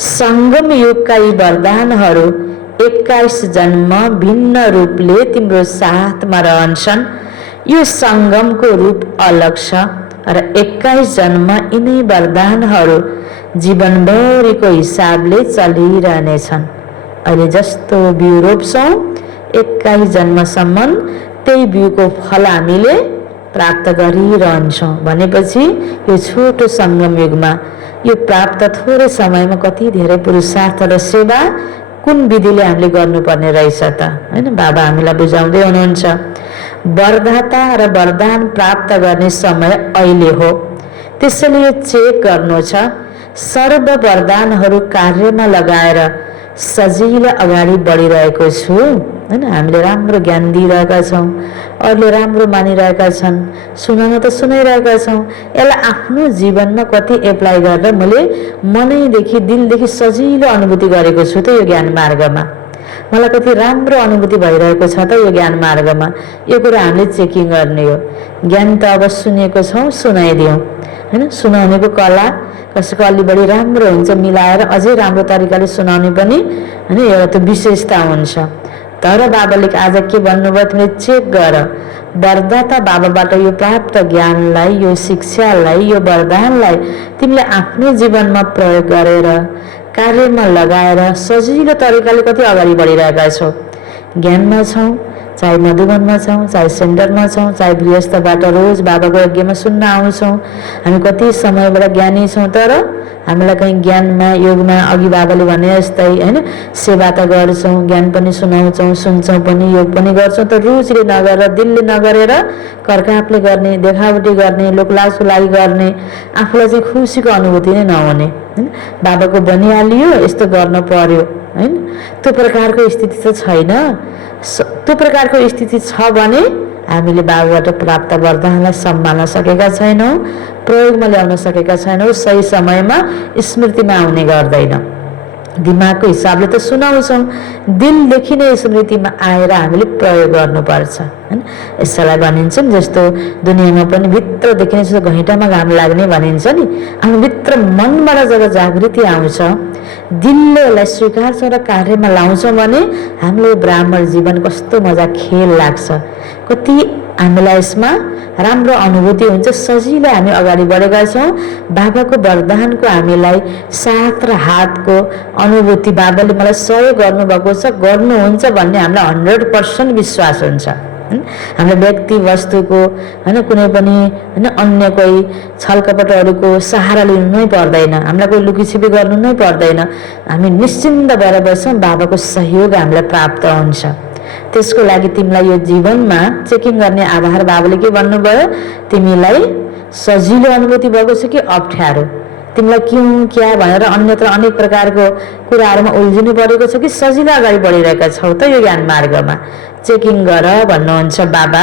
सङ्गम युगका यी वरदानहरू 21 जन्म भिन्न रूपले तिम्रो साथमा रहन्छन्। यो सङ्गमको रूप अलग छ र 21 जन्म यिनै वरदानहरू जीवनभरिको हिसाबले चलिरहनेछन्। अहिले जस्तो बिउ रोप्छौँ 21 जन्मसम्म त्यही बिउको फल हामीले प्राप्त गरिरहन्छौँ भनेपछि यो छोटो सङ्गम युगमा यो प्राप्त थोरै समयमा कति धेरै पुरुषार्थ र सेवा कुन विधिले हामीले गर्नुपर्ने रहेछ त, हैन। बाबा हामीलाई बुझाउँदै हुनुहुन्छ वरदाता र वरदान प्राप्त गर्ने समय अहिले हो। त्यसैले यो चेक गर्नु छ, सर्व वरदानहरू कार्यमा लगाएर सजिलो अगाडि बढिरहेको छु, हैन। हामीले राम्रो ज्ञान दिइरहेका छौँ, अरूले राम्रो मानिरहेका छन्, सुनाउन त सुनाइरहेका छौँ। यसलाई आफ्नो जीवनमा कति एप्लाई गरेर मैले मनैदेखि दिलदेखि सजिलो अनुभूति गरेको छु त यो ज्ञान मार्गमा, मलाई कति राम्रो अनुभूति भइरहेको छ त यो ज्ञान मार्गमा। यो कुरा हामीले चेकिङ गर्ने हो। ज्ञान त अब सुनेको छौँ, सुनाइदिउँ, हैन। सुनाउनेको कला कसैको अलि बढी राम्रो हुन्छ, मिलाएर अझै राम्रो तरिकाले सुनाउने पनि, हैन, एउटा त्यो विशेषता हुन्छ। तर बाबाले आज के भन्नुभयो, तिमीले चेक गर, वरदाता बाबाबाट यो प्राप्त ज्ञानलाई, यो शिक्षालाई, यो वरदानलाई तिमीले आफ्नो जीवनमा प्रयोग गरेर कार्यमा लगाएर सजिलो तरिकाले कति अगाडि बढिरहेका छौ। ज्ञानमा छौँ, चाहे मधुवनमा छौँ, चाहे सेन्टरमा छौँ, चाहे गृहस्थबाट रोज बाबाको यज्ञमा सुन्न आउँछौँ, हामी कति समयबाट ज्ञानी छौँ, तर हामीलाई कहीँ ज्ञानमा योगमा अघि बाबाले भने जस्तै होइन सेवा त गर्छौँ, ज्ञान पनि सुनाउँछौँ, सुन्छौँ पनि, योग पनि गर्छौँ, त रुचिले नगरेर दिलले नगरेर कर्कापले गर्ने, देखावटी गर्ने, लोकलाजको लागि गर्ने, आफूलाई चाहिँ खुसीको अनुभूति नै नहुने होइन। बाबाको बनिहालियो यस्तो गर्न पर्यो होइन, त्यो प्रकारको स्थिति त छैन। त्यो प्रकारको स्थिति छ भने हामीले बाबाबाट प्राप्त वरदानलाई सम्हाल्न सकेका छैनौँ, प्रयोगमा ल्याउन सकेका छैनौँ, सही समयमा स्मृतिमा आउने गर्दैन। दिमागको हिसाबले त सुनाउँछौँ, दिलदेखि नै स्मृतिमा आएर हामीले प्रयोग गर्नुपर्छ होइन। यसलाई भनिन्छ नि जस्तो दुनियाँमा पनि भित्रदेखि नै जस्तो घैँटामा घाम लाग्ने भनिन्छ नि, हाम्रो भित्र मनबाट जब जागृति आउँछ, दिलले यसलाई स्वीकार्छौँ र कार्यमा लाउँछौँ भने हामीले ब्राह्मण जीवन कस्तो मजा खेल लाग्छ, कति हामीलाई यसमा राम्रो अनुभूति हुन्छ, सजिलै हामी अगाडि बढेका छौँ। बाबाको वरदानको हामीलाई साथ र हातको अनुभूति, बाबाले मलाई सहयोग गर्नुभएको छ, गर्नुहुन्छ भन्ने हामीलाई 100% विश्वास हुन्छ। हाम्रो व्यक्ति वस्तुको होइन कुनै पनि होइन अन्य कोही छलकपटहरूको सहारा लिनु नै पर्दैन, हामीलाई कोही लुकीछिपी गर्नु नै पर्दैन, हामी निश्चिन्त भएर बस्छौँ, बाबाको सहयोग हामीलाई प्राप्त हुन्छ। त्यसको लागि तिमीलाई यो जीवनमा चेकिङ गर्ने आधार बाबाले के भन्नुभयो, तिमीलाई सजिलो अनुभूति भएको छ कि अप्ठ्यारो, तिमीलाई क्यों क्या भनेर अन्यत्र अनेक प्रकारको कुराहरूमा उल्झिनु परेको छ कि सजिलो अगाडि बढिरहेका छौ त यो ज्ञान मार्गमा, चेकिङ गर भन्नुहुन्छ बाबा।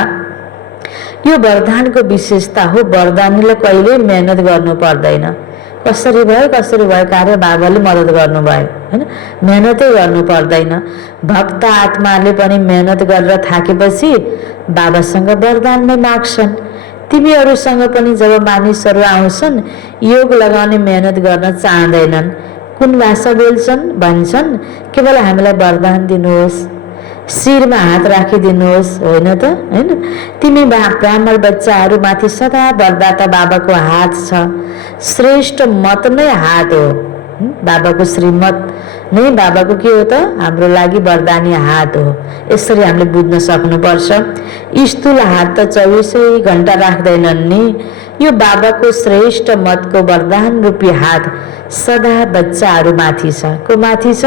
यो वरदानको विशेषता हो, वरदानीलाई कहिले मेहनत गर्नु पर्दैन, कसरी भयो कार्य बाबाले मद्दत गर्नुभयो होइन, मेहनतै गर्नु पर्दैन। भक्त आत्माले पनि मेहनत गरेर थाकेपछि बाबासँग वरदान नै माग्छन्। तिमीहरूसँग पनि जब मानिसहरू आउँछन् योग लगाउने मेहनत गर्न चाहँदैनन्, कुन भाषा बोल्छन् भन्छन्, केवल हामीलाई वरदान दिनुहोस्, शिरमा हात राखिदिनुहोस्, होइन त होइन। तिमी ब्राह्मण बच्चाहरू माथि सदा वरदाता बाबाको हात छ, श्रेष्ठ मत नै हात हो, बाबाको श्रीमत नै बाबाको के हो त हाम्रो लागि वरदानी हात हो। यसरी हामीले बुझ्न सक्नुपर्छ। स्थूल हात त 24 घण्टा राख्दैनन् नि, यो बाबाको श्रेष्ठ मतको वरदान रूपी हात सदा बच्चाहरू माथि छ। को माथि छ?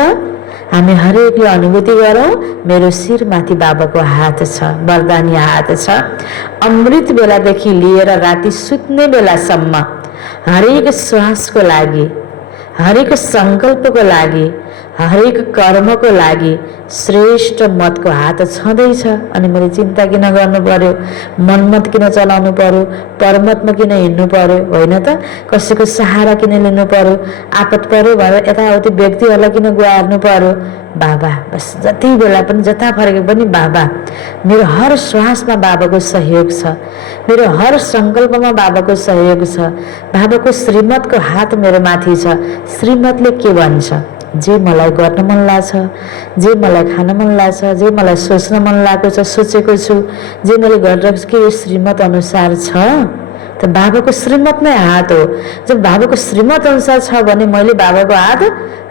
हामी हरेकले अनुभूति गरौँ, मेरो शिरमाथि बाबाको हात छ, वरदानी हात छ। अमृत बेलादेखि लिएर राति सुत्ने बेलासम्म हरेक श्वासको लागि, हरेक सङ्कल्पको लागि, हरेक कर्मको लागि श्रेष्ठ मतको हात छँदैछ। अनि मैले चिन्ता किन गर्नु पर्यो, मनमत किन चलाउनु पर्यो, परमतमा किन हिँड्नु पर्यो, होइन त कसैको सहारा किन लिनु पर्यो, आपत पर्यो भनेर यताउति व्यक्तिहरूलाई किन गुहार्नु पर्यो। बाबा बस जति बेला पनि जता फर्के पनि बाबा, मेरो हर श्वासमा बाबाको सहयोग छ, मेरो हर सङ्कल्पमा बाबाको सहयोग छ, बाबाको श्रीमतको हात मेरो माथि छ। श्रीमतले के भन्छ, जे मलाई गर्न मन लाग्छ, जे मलाई खान मन लाग्छ, जे मलाई सोच्न मन लागेको छ सोचेको छु, जे मैले गरिरहेको छु, के यो श्रीमत अनुसार छ त बाबाको श्रीमत नै हात हो। जब बाबाको श्रीमत अनुसार छ भने मैले बाबाको हात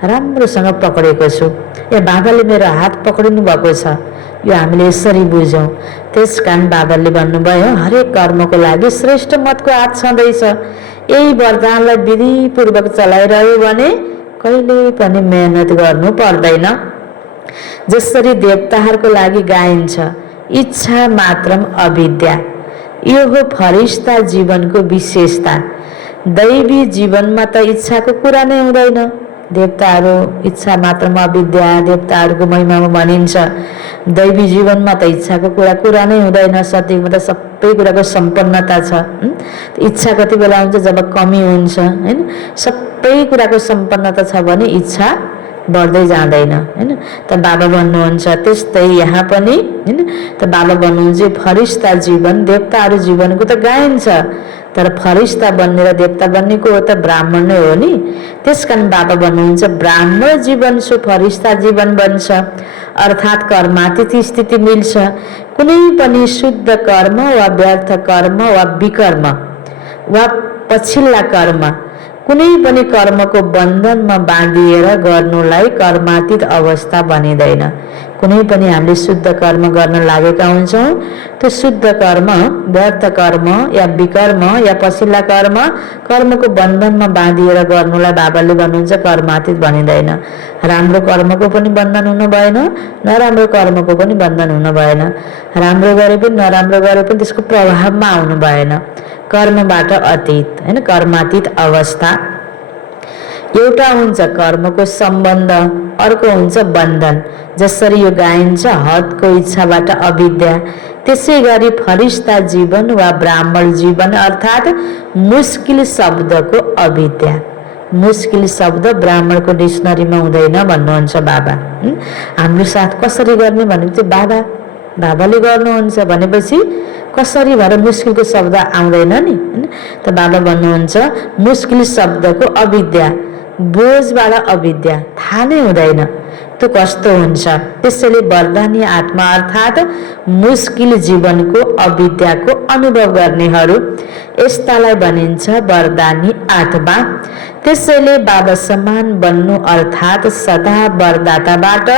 राम्रोसँग पक्रेको छु, या बाबाले मेरो हात पक्रिनु भएको छ, यो हामीले यसरी बुझौँ। त्यस कारण बाबाले भन्नुभयो हरेक कर्मको लागि श्रेष्ठ मतको हात छँदैछ। यही वरदानलाई विधिपूर्वक चलाइरह्यो भने कहिले पनि मेहनत गर्नु पर्दैन। जसरी देवताहरूको लागि गाइन्छ, इच्छा मात्रम अविद्या, यो हो फरिस्ता जीवनको विशेषता। दैवी जीवनमा त इच्छाको कुरा नै हुँदैन, देवताहरू इच्छा मात्रमा अविद्या, देवताहरूको महिमामा भनिन्छ। दैवी जीवनमा त इच्छाको कुरा नै हुँदैन, सत्यमा त सबै कुराको सम्पन्नता छ। इच्छा कति बेला हुन्छ जब कमी हुन्छ होइन, सबै कुराको सम्पन्नता छ भने इच्छा बढ्दै जाँदैन होइन। त बाबा भन्नुहुन्छ त्यस्तै यहाँ पनि होइन, त बाबा भन्नुहुन्छ फरिस्ता जीवन देवताहरू जीवनको त गाइन्छ, तर फरिस्ता बन्ने र देवता बन्नेको हो त ब्राह्मण नै हो नि। त्यस कारण बाबा भन्नुहुन्छ ब्राह्मण जीवन सो फरिस्ता जीवन बन्छ, अर्थात् कर्मातीत स्थिति मिल्छ। कुनै पनि शुद्ध कर्म वा व्यर्थ कर्म वा विकर्म वा पछिल्ला कर्म कुनै पनि कर्मको बन्धनमा बाँधिएर गर्नुलाई कर्मातीत अवस्था बनिँदैन। कुनै पनि हामीले शुद्ध कर्म गर्न लागेका हुन्छौँ, त्यो शुद्ध कर्म, व्यर्थ कर्म या विकर्म या पछिल्ला कर्म, कर्मको बन्धनमा बाँधिएर गर्नुलाई बाबाले भन्नुहुन्छ कर्मातीत बनिँदैन। राम्रो कर्मको पनि बन्धन हुनु भएन, नराम्रो कर्मको पनि बन्धन हुनु भएन। राम्रो गरे पनि नराम्रो गरे पनि त्यसको प्रभावमा आउनु भएन। कर्मबाट अतीत, हैन, कर्मातीत अवस्था। एउटा हुन्छ कर्मको सम्बन्ध, अर्को हुन्छ बन्धन। जसरी यो गाइन्छ, हदको इच्छाबाट अविद्या, त्यसै गरी फरिस्ता जीवन वा ब्राह्मण जीवन अर्थात् मुस्किल शब्दको अविद्या। मुस्किल शब्द ब्राह्मणको डिक्सनरीमा हुँदैन भन्नुहुन्छ बाबा। हाम्रो साथ कसरी गर्ने भनेपछि बाबाले गर्नुहुन्छ भनेपछि कसरी भएर मुस्किलको शब्द आउँदैन नि, हैन। त बाबा भन्नुहुन्छ मुस्किल शब्दको अविद्या, बोझबाट अविद्या, थाहा नै हुँदैन त्यो कस्तो हुन्छ। त्यसैले वरदानी आत्मा अर्थात् मुस्किल जीवनको अविद्याको अनुभव गर्नेहरू, यस्तालाई भनिन्छ वरदानी आत्मा। त्यसैले बाबा समान बन्नु अर्थात् सदा वरदाताबाट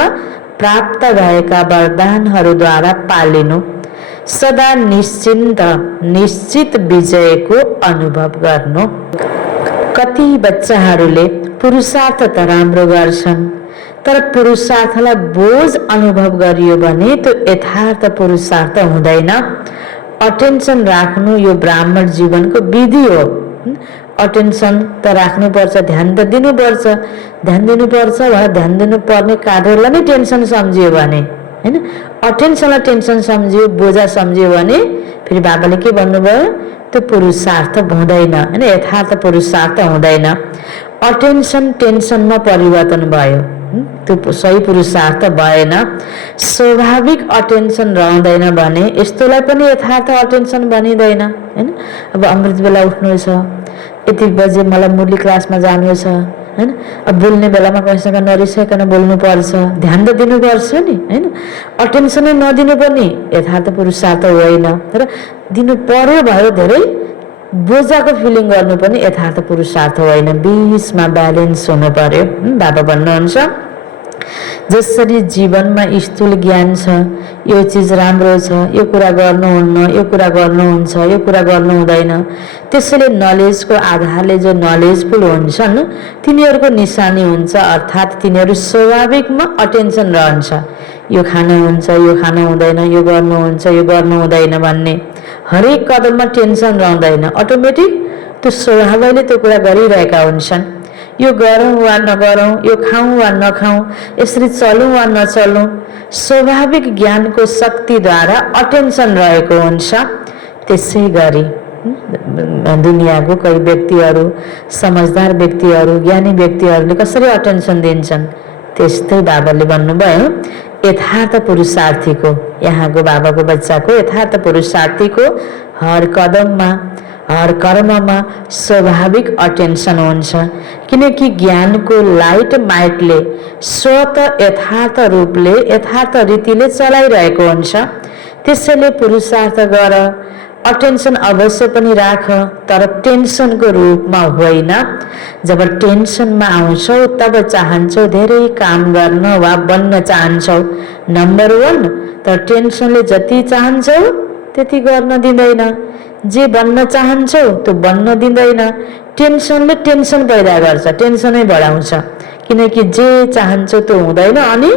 प्राप्त भएका वरदानहरूद्वारा पालिनु, सदा निश्चित विजयको अनुभव गर्नु। कति बच्चाहरूले पुरुषार्थ त राम्रो गर्छन्, तर पुरुषार्थलाई बोझ अनुभव गरियो भने त्यो यथार्थ पुरुषार्थ हुँदैन। अटेन्सन राख्नु यो ब्राह्मण जीवनको विधि हो। अटेन्सन त राख्नुपर्छ, ध्यान त दिनुपर्छ। ध्यान दिनुपर्छ वा ध्यान दिनुपर्ने कार्यलाई नै टेन्सन सम्झियो भने, हैन, अटेन्सनलाई टेन्सन सम्झियो, बोझा सम्झियो भने फेरि बाबाले के भन्नुभयो, त्यो पुरुषार्थ हुँदैन, हैन, यथार्थ पुरुषार्थ हुँदैन। अटेन्सन टेन्सनमा परिवर्तन भयो, त्यो सही पुरुषार्थ भएन। स्वाभाविक अटेन्सन रहँदैन भने यस्तोलाई पनि यथार्थ अटेन्सन बनिँदैन, हैन। अब अमृत बेला उठ्नु छ, यति बजे मलाई मुरली क्लासमा जानु छ, हैन। अब बोल्ने बेलामा कसैसँग नरिसाइकन बोल्नु पर्छ, ध्यान त दिनुपर्छ नि, हैन। अटेन्सनै नदिनु पनि यथार्थ पुरुषार्थ होइन, तर दिनु पर्यो भयो। धेरै बोझाको फिलिङ गर्नु पनि यथार्थ पुरुषार्थ होइन, बीचमा ब्यालेन्स हुनु पर्यो। बाबा भन्नुहुन्छ जसरी जीवनमा स्थूल ज्ञान छ, यो चिज राम्रो छ, यो कुरा गर्नुहुन्न, यो कुरा गर्नुहुन्छ, यो कुरा गर्नु हुँदैन, त्यसैले नलेजको आधारले जो नलेजफुल हुन्छन् तिनीहरूको निशानी हुन्छ, अर्थात् तिनीहरू स्वाभाविकमा अटेन्सन रहन्छ। यो खानु हुन्छ, यो खानु हुँदैन, यो गर्नुहुन्छ, यो गर्नु हुँदैन भन्ने हरेक कदममा टेन्सन रहँदैन। अटोमेटिक त्यो स्वभावले त्यो कुरा गरिरहेका हुन्छन्। यो गरौँ वा नगरौँ, यो खाऊँ वा नखाऊँ, यसरी चलौँ वा नचलौँ, स्वाभाविक ज्ञानको शक्तिद्वारा अटेन्सन रहेको हुन्छ। त्यसै गरी दुनियाँको कोही व्यक्तिहरू, समझदार व्यक्तिहरू, ज्ञानी व्यक्तिहरूले कसरी अटेन्सन दिन्छन्, त्यस्तै बाबाले भन्नुभयो यथार्थ पुरुषार्थीको, यहाँको बाबाको बच्चाको यथार्थ पुरुषार्थीको हर कदममा, हर कर्ममा स्वाभाविक अटेन्सन हुन्छ। किनकि ज्ञानको लाइट माइटले स्वत यथार्थ रूपले, यथार्थ रीतिले चलाइरहेको हुन्छ। त्यसैले पुरुषार्थ गर, अटेन्सन अवश्य पनि राख, तर टेन्सनको रूपमा होइन। जब टेन्सनमा आउँछौ तब चाहन्छौ धेरै काम गर्न वा बन्न चाहन्छौ नम्बर 1, तर टेन्सनले जति चाहन्छौ त्यति गर्न दिँदैन। जे बन्न चाहन्छौ त्यो बन्न दिँदैन। टेन्सनले टेन्सन पैदा गर्छ, टेन्सनै बढाउँछ। किनकि जे चाहन्छौ त्यो हुँदैन अनि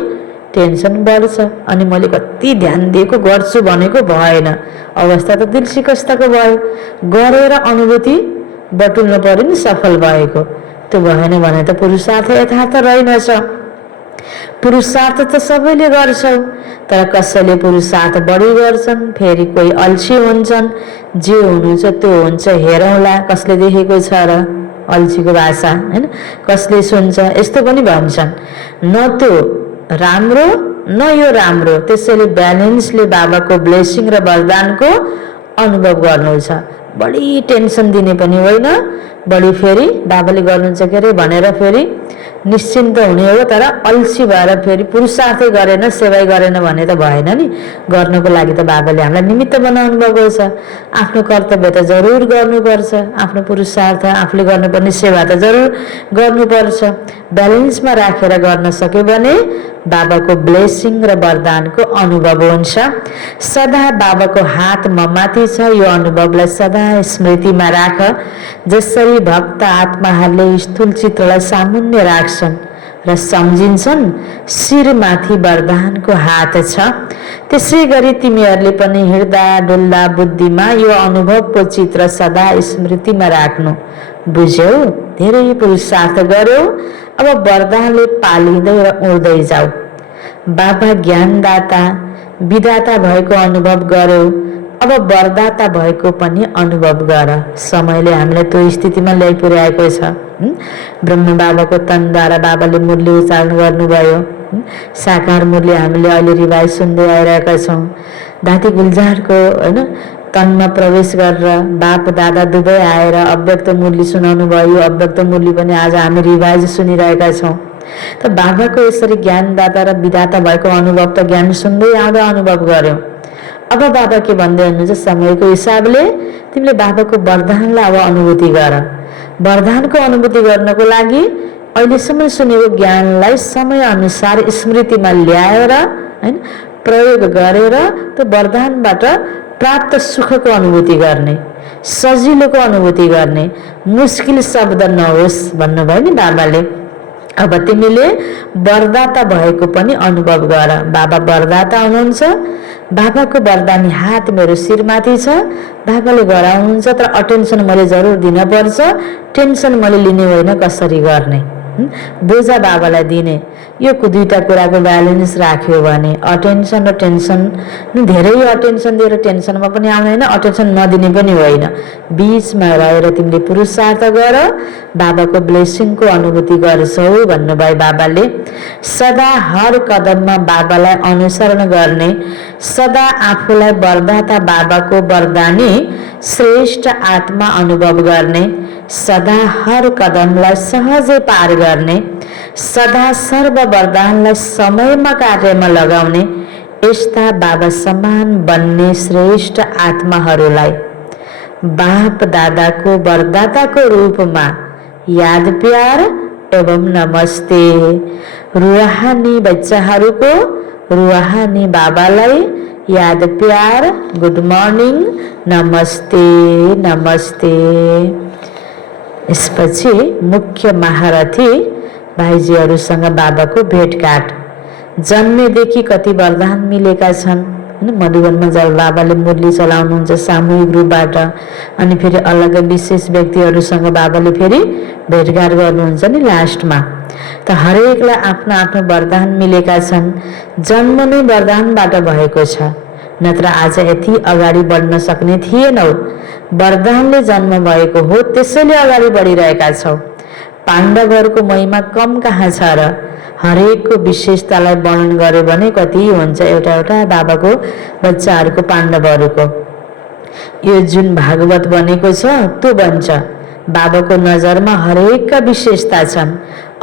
टेन्सन बढ्छ। अनि मैले कति ध्यान दिएको, गर्छु भनेको भएन, अवस्था त दिल सिकस्ताको भयो। गरेर अनुभूति बटुल्नु पर्यो नि, सफल भएको। त्यो भएन भने त पुरुषार्थ यथार्थ रहेनछ। पुरुषार्थ त सबैले गर्छौ, तर कसैले पुरुषार्थ बढी गर्छन्, फेरि कोही अल्छी हुन्छन्। जे हुनु छ त्यो हुन्छ, हेरौँला कसले देखेको छ र, अल्छीको भाषा, हैन। कसले सुन्छ यस्तो पनि भन्छन्। न त्यो राम्रो न यो राम्रो। त्यसैले ब्यालेन्सले बाबाको ब्लेसिङ र वरदानको अनुभव गर्नु छ। बढी टेन्सन दिने पनि होइन, बढी फेरि बाबाले गर्नुहुन्छ के अरे भनेर फेरि निश्चिन्त हुने हो। तर अल्छी भएर फेरि पुरुषार्थै गरेन, सेवाई गरेन भने त भएन नि। गर्नको लागि त बाबाले हामीलाई निमित्त बनाउनु भएको छ। आफ्नो कर्तव्य त जरुर गर्नुपर्छ, आफ्नो पुरुषार्थ आफूले गर्नुपर्ने सेवा त जरुर गर्नुपर्छ। ब्यालेन्समा राखेर गर्न सक्यो भने बाबाको ब्लेसिङ र वरदानको अनुभव हुन्छ। सदा बाबाको हात ममाथि छ, यो अनुभवलाई सदा स्मृतिमा राख। जसरी भक्त आत्माहरूले स्थूल चित्रलाई सामुन्य राख्छन् र सम्झिन्छन् शिरमाथि वरदानको हात छ, त्यसै गरी तिमीहरूले पनि हिँड्दा डुल्दा बुद्धिमा यो अनुभवको चित्र सदा स्मृतिमा राख्नु। बुझ्यौ? धेरै पुरुषार्थ गर्यौ, अब वरदानले पालिँदै र उड्दै जाऊ। बाबा ज्ञानदाता विधाता भएको अनुभव गर्यौ, अब वरदाता भएको पनि अनुभव गर। समयले हामीलाई त्यो स्थितिमा ल्याइ पुर्याएको छ। ब्रह्म बाबाको तनद्वारा बाबाले मुरली उच्चारण गर्नुभयो। साकार मुरली हामीले अहिले रिवाज सुन्दै आइरहेका छौँ। दाती गुल्जारको होइन तनमा प्रवेश गरेर बाप दादा दुवै आएर अव्यक्त मुरली सुनाउनु भयो। अव्यक्त मुरली पनि आज हामी रिवाज सुनिरहेका छौँ। त बाबाको यसरी ज्ञानदाता र विधाता भएको अनुभव त ज्ञान सुन्दै आउँदा अनुभव गर्यौँ। अब बाबा के भन्दै हुनुहुन्छ, समयको हिसाबले तिमीले बाबाको वरदानलाई अब अनुभूति गर। वरदानको अनुभूति गर्नको लागि अहिलेसम्म सुनेको ज्ञानलाई समय अनुसार स्मृतिमा ल्याएर हैन प्रयोग गरेर त्यो वरदानबाट प्राप्त सुखको अनुभूति गर्ने, सजिलोको अनुभूति गर्ने, मुस्किल शब्द नहोस् भन्नुभयो नि बाबाले। अब तिमीले वरदाता भएको पनि अनुभव गर। बाबा वरदाता हुनुहुन्छ। बाबाको वरदानी हात मेरो शिरमाथि छ। बाबाले गराउनुहुन्छ, तर अटेन्सन मैले जरुर दिनपर्छ। टेन्सन मैले लिने होइन, कसरी गर्ने बोझा बाबालाई दिने। यो दुईटा कुराको ब्यालेन्स राख्यो भने अटेन्सन र टेन्सन, धेरै अटेन्सन दिएर टेन्सनमा पनि आउँदैन, अटेन्सन नदिने पनि होइन। बीचमा रहेर तिमीले पुरुषार्थ गर, बाबाको ब्लेसिङको अनुभूति गर्छौ भन्नुभयो बाबाले। सदा हर कदममा बाबालाई अनुसरण गर्ने, सदा आफूलाई वरदाता बाबाको वरदानी श्रेष्ठ आत्मा अनुभव गर्ने, सदा हर कदमलाई सहजै पार गर्ने, सदा सर्व वरदानलाई समयमा कार्यमा लगाउने, यस्ता बाबा समान बन्ने श्रेष्ठ आत्माहरूलाई बाप दादाको वरदाताको रूपमा याद प्यार एवं नमस्ते। रुहानी बच्चाहरूको रुहानी बाबालाई याद प्यार, गुड मर्निङ, नमस्ते नमस्ते। यसपछि मुख्य महारथी भाइजीहरूसँग बाबाको भेटघाट। जन्मेदेखि कति वरदान मिलेका छन् होइन। मधुवनमा जब बाबाले मुरली चलाउनुहुन्छ सामूहिक रूपबाट, अनि फेरि अलग विशेष व्यक्तिहरूसँग बाबाले फेरि भेटघाट गर्नुहुन्छ नि लास्टमा। त हरेकलाई आफ्नो आफ्नो वरदान मिलेका छन्। जन्म नै वरदानबाट भएको छ, नत्र आज यति अगाडि बढ्न सक्ने थिएनौ। वरदानले जन्म भएको हो, त्यसैले अगाडि बढिरहेका छौ। पाण्डवहरूको महिमा कम कहाँ छ र? हरेकको विशेषतालाई वर्णन गर्यो भने कति हुन्छ एउटा एउटा बाबाको बच्चाहरूको, पाण्डवहरूको। यो जुन भागवत बनेको छ त्यो बन्छ। बाबाको नजरमा हरेकका विशेषता छन्।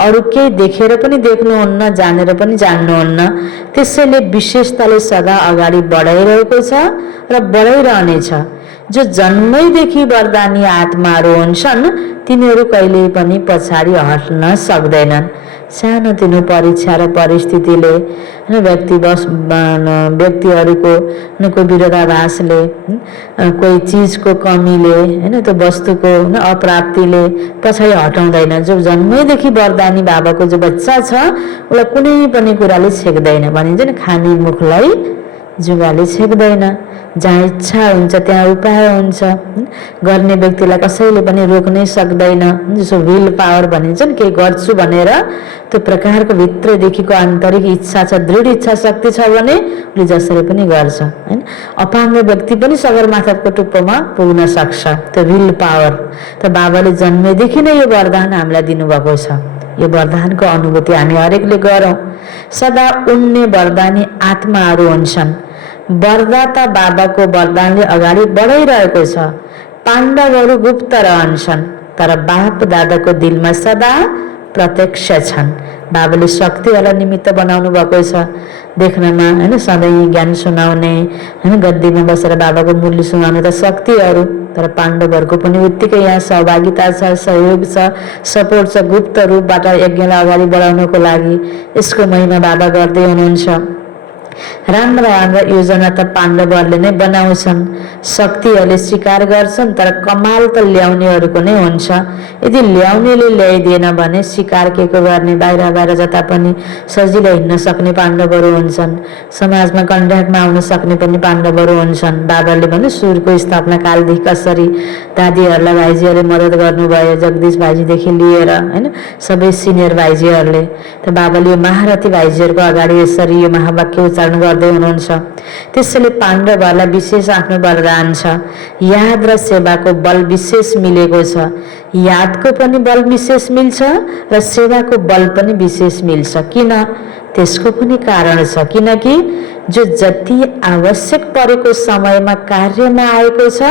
अरू केही देखेर पनि देख्नुहुन्न, जानेर पनि जान्नुहुन्न। त्यसैले विशेषताले सदा अगाडि बढाइरहेको छ र बढाइरहनेछ। जो जन्मैदेखि वरदानी आत्माहरू हुन्छन् तिनीहरू कहिल्यै पनि पछाडि हट्न सक्दैनन्। सानोतिनो परीक्षा र परिस्थितिले व्यक्तिहरूको कोही विरोधाभासले, कोही चिजको कमीले होइन, त्यो वस्तुको अप्राप्तिले पछाडि हटाउँदैन। जो जन्मैदेखि वरदानी बाबाको जो बच्चा छ उसलाई कुनै पनि कुराले छेक्दैन। भनिन्छ नि, खाने मुखलाई जुगाले छेक्दैन। जहाँ इच्छा हुन्छ त्यहाँ उपाय हुन्छ। गर्ने व्यक्तिलाई कसैले पनि रोक्नै सक्दैन। जसो विल पावर भनिन्छ नि, केही गर्छु भनेर त्यो प्रकारको भित्रदेखिको आन्तरिक इच्छा छ, दृढ इच्छा शक्ति छ भने उसले जसरी पनि गर्छ होइन। अपाङ्ग व्यक्ति पनि सगरमाथाको टुप्पोमा पुग्न सक्छ, त्यो विल पावर। त बाबाले जन्मेदेखि नै यो वरदान हामीलाई दिनुभएको छ। यो वरदानको अनुभूति हामी हरेकले गरौँ। सदा उड्ने वरदानी आत्माहरू हुन्छन्। वरदाता बाबाको वरदानले अगाडि बढाइरहेको छ। पाण्डवहरू गुप्त रहन्छन्, तर बाप दादाको दिलमा सदा प्रत्यक्ष छन्। बाबाले शक्तिहरूलाई निमित्त बनाउनु भएको छ देख्नमा, हैन, सधैँ ज्ञान सुनाउने, हैन, गद्दीमा बसेर बाबाको मूल्य सुनाउने त शक्तिहरू, तर पाण्डवहरूको पनि उत्तिकै यहाँ सहभागिता छ, सहयोग छ, सपोर्ट छ। गुप्त रूपबाट यज्ञलाई अगाडि बढाउनको लागि यसको महिमा बाबा गर्दै हुनुहुन्छ। राम्रा राम्रा योजना त पाण्डवहरूले नै बनाउँछन्, शक्तिहरूले स्वीकार गर्छन्, तर कमाल त ल्याउनेहरूको नै हुन्छ। यदि ल्याउनेले ल्याइदिएन भने स्वीकार के को गर्ने? बाहिर बाहिर जता पनि सजिलै हिँड्न सक्ने पाण्डवहरू हुन्छन्, समाजमा कन्ट्याक्टमा आउन सक्ने पनि पाण्डवहरू हुन्छन्। बाबाले भने सुरको स्थापना कालदेखि कसरी दादीहरूलाई भाइजीहरूले मद्दत गर्नुभयो, जगदीश भाइजीदेखि लिएर, हैन, सबै सिनियर भाइजीहरूले। त बाबाले यो महारथी भाइजीहरूको अगाडि यसरी यो महावाक्य उच्चारण गर्दै हुनुहुन्छ। त्यसैले पाण्डवहरूलाई विशेष आफ्नो वरदान छ, याद र सेवाको बल विशेष मिलेको छ। यादको पनि बल विशेष मिल्छ र सेवाको बल पनि विशेष मिल्छ। किन? त्यसको पनि कारण छ, किनकि जो जति आवश्यक परेको समयमा कार्यमा आएको छ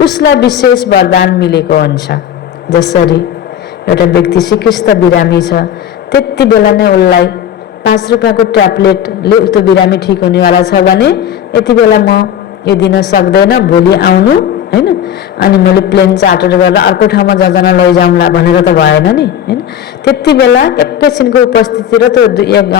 उसलाई विशेष वरदान मिलेको हुन्छ। जसरी एउटा व्यक्ति सिकिस्त बिरामी छ, त्यति बेला नै उसलाई 5 रुपियाँको ट्याब्लेटले त्यो बिरामी ठिक हुनेवाला छ भने यति बेला म यो दिन सक्दैन, भोलि आउनु, हैन, अनि मैले प्लेन चार्टर गरेर अर्को ठाउँमा जजना लैजाउँला भनेर त भएन नि, हैन। त्यति बेला एकैछिनको उपस्थिति र त्यो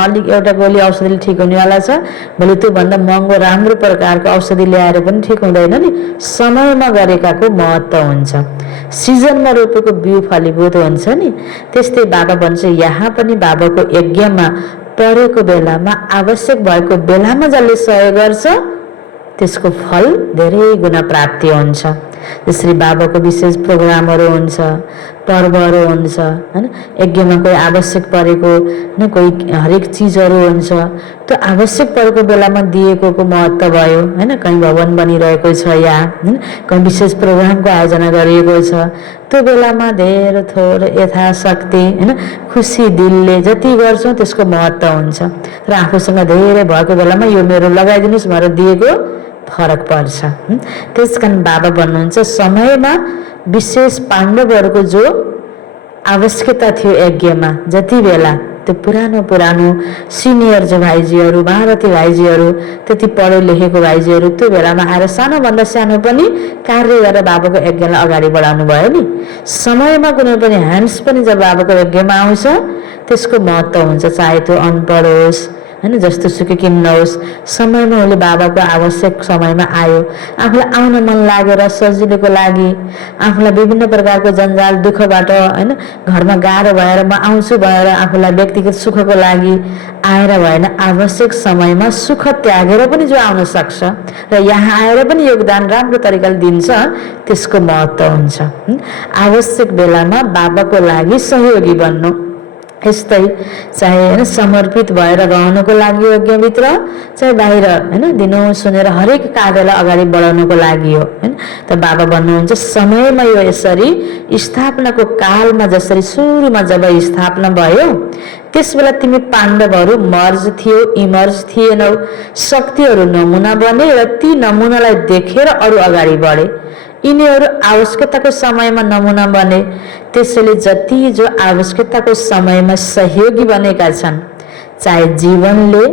अलिक एउटा गोली औषधिले ठिक हुनेवाला छ, भोलि त्योभन्दा महँगो राम्रो प्रकारको औषधि ल्याएर पनि ठिक हुँदैन नि। समयमा गरेकाको महत्त्व हुन्छ, सिजनमा रोपेको बिउ फलीभूत हुन्छ नि। त्यस्तै बाबा भन्छ यहाँ पनि बाबाको यज्ञमा परेको बेलामा, आवश्यक भएको बेलामा जसले सहयोग गर्छ त्यसको फल धेरै गुणा प्राप्ति हुन्छ। जसरी बाबाको विशेष प्रोग्रामहरू हुन्छ, पर्वहरू हुन्छ, हैन, यज्ञमा कोही आवश्यक परेको, हैन, कोही हरेक चिजहरू हुन्छ, त्यो आवश्यक परेको बेलामा दिएको महत्त्व भयो, हैन। कहीँ भवन बनिरहेको छ या, हैन, कहीँ विशेष प्रोग्रामको आयोजना गरिएको छ, त्यो बेलामा धेरै थोर यथाशक्ति, हैन, खुसी दिलले जति गर्छौँ त्यसको महत्त्व हुन्छ। र आफूसँग धेरै भएको बेलामा यो मेरो लगाइदिनुहोस् भनेर दिएको फरक पर्छ। त्यसकारण बाबा भन्नुहुन्छ समयमा विशेष पाण्डवहरूको जो आवश्यकता थियो यज्ञमा, जति बेला त्यो पुरानो सिनियर जो भाइजीहरू, महारथी भाइजीहरू, त्यति पढे लेखेको भाइजीहरू त्यो बेलामा आएर सानोभन्दा सानो पनि कार्य गरेर बाबाको यज्ञलाई अगाडि बढाउनु भयो नि। समयमा कुनै पनि ह्यान्ड्स पनि जब बाबाको यज्ञमा आउँछ त्यसको महत्त्व हुन्छ, चाहे त्यो अनपढ होस्, हैन, जस्तो सुकै किन नहोस्, समयमा उसले बाबाको आवश्यक समयमा आयो। आफूलाई आउन मन लागेर सजिलोको लागि, आफूलाई विभिन्न प्रकारको जन्जाल दुःखबाट, हैन, घरमा गाह्रो भएर म आउँछु भनेर आफूलाई व्यक्तिगत सुखको लागि आएर भएन, आवश्यक समयमा सुख त्यागेर पनि जो आउन सक्छ र यहाँ आएर पनि योगदान राम्रो तरिकाले दिन्छ त्यसको महत्त्व हुन्छ। आवश्यक बेलामा बाबाको लागि सहयोगी बन्नु, यस्तै चाहे, हैन, समर्पित भएर रहनुको लागि यज्ञभित्र, चाहे बाहिर, हैन, दिनहुँ सुनेर हरेक कार्यलाई अगाडि बढाउनुको लागि हो, हैन। त बाबा भन्नुहुन्छ समयमा यो यसरी स्थापनाको कालमा जसरी सुरुमा जब स्थापना भयो त्यसबेला तिमी पाण्डवहरू मर्ज थियो, इमर्ज थिएनौ, शक्तिहरू नमुना बने र ती नमुनालाई देखेर अरू अगाडि बढे। यिनीहरू आवश्यकताको समयमा नमुना बने। त्यसैले जति जो आवश्यकताको समयमा सहयोगी बनेका छन्, चाहे जीवनले,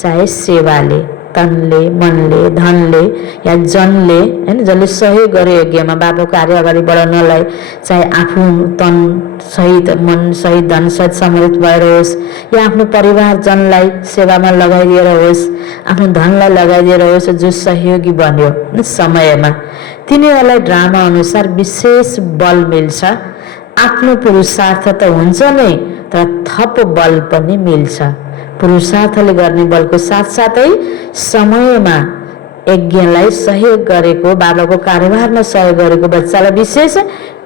चाहे सेवाले, तनले, मनले, धनले या जनले, हैन, जसले सहयोग गर्यो यज्ञमा बाबा कार्य अगाडि बढाउनलाई, चाहे आफू तन सहित, मन सहित, धन सहित सम्मिलित भएर होस् या आफ्नो परिवारजनलाई सेवामा लगाइदिएर होस्, आफ्नो धनलाई लगाइदिएर होस्, जो सहयोगी बन्यो समयमा तिनीहरूलाई ड्रामा अनुसार विशेष बल मिल्छ। आफ्नो पुरुषार्थ त हुन्छ नै, तर थप बल पनि मिल्छ। पुरुषार्थले गर्ने बलको साथसाथै समयमा यज्ञलाई सहयोग गरेको, बाबाको कारोबारमा सहयोग गरेको बच्चालाई विशेष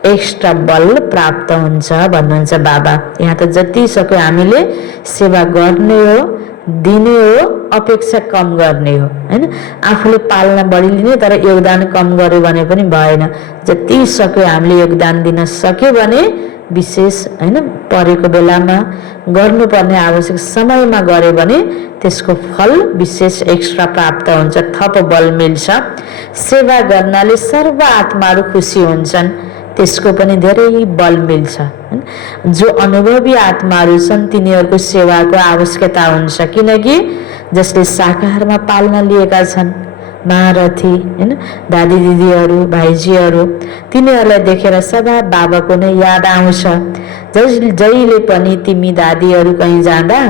एक्स्ट्रा बल प्राप्त हुन्छ भन्नुहुन्छ बाबा। यहाँ त जति सक्यो हामीले सेवा गर्ने हो, दिने हो, अपेक्षा कम गर्ने हो, हैन। आफूले पाल्न बढी लिने तर योगदान कम गर्यो भने पनि भएन। जति सक्यो हामीले योगदान दिन सक्यो भने विशेष, हैन, परेको बेलामा गर्नुपर्ने आवश्यक समयमा गर्यो भने त्यसको फल विशेष एक्स्ट्रा प्राप्त हुन्छ, थप बल मिल्छ। सेवा गर्नाले सर्व आत्माहरू खुसी हुन्छन्। त्यसको पनि धेरै बल मिल्छ हैन। जो अनुभवी आत्माहरू छन् तिनीहरूको सेवाको आवश्यकता हुन्छ, किनकि जसले शाकाहारमा पाल्न लिएका छन् महारथी हैन, दादी दिदीहरू भाइजीहरू, तिनीहरूलाई देखेर सदा बाबाको नै याद आउँछ। जहिले पनि तिमी दादीहरू कहीँ जाँदा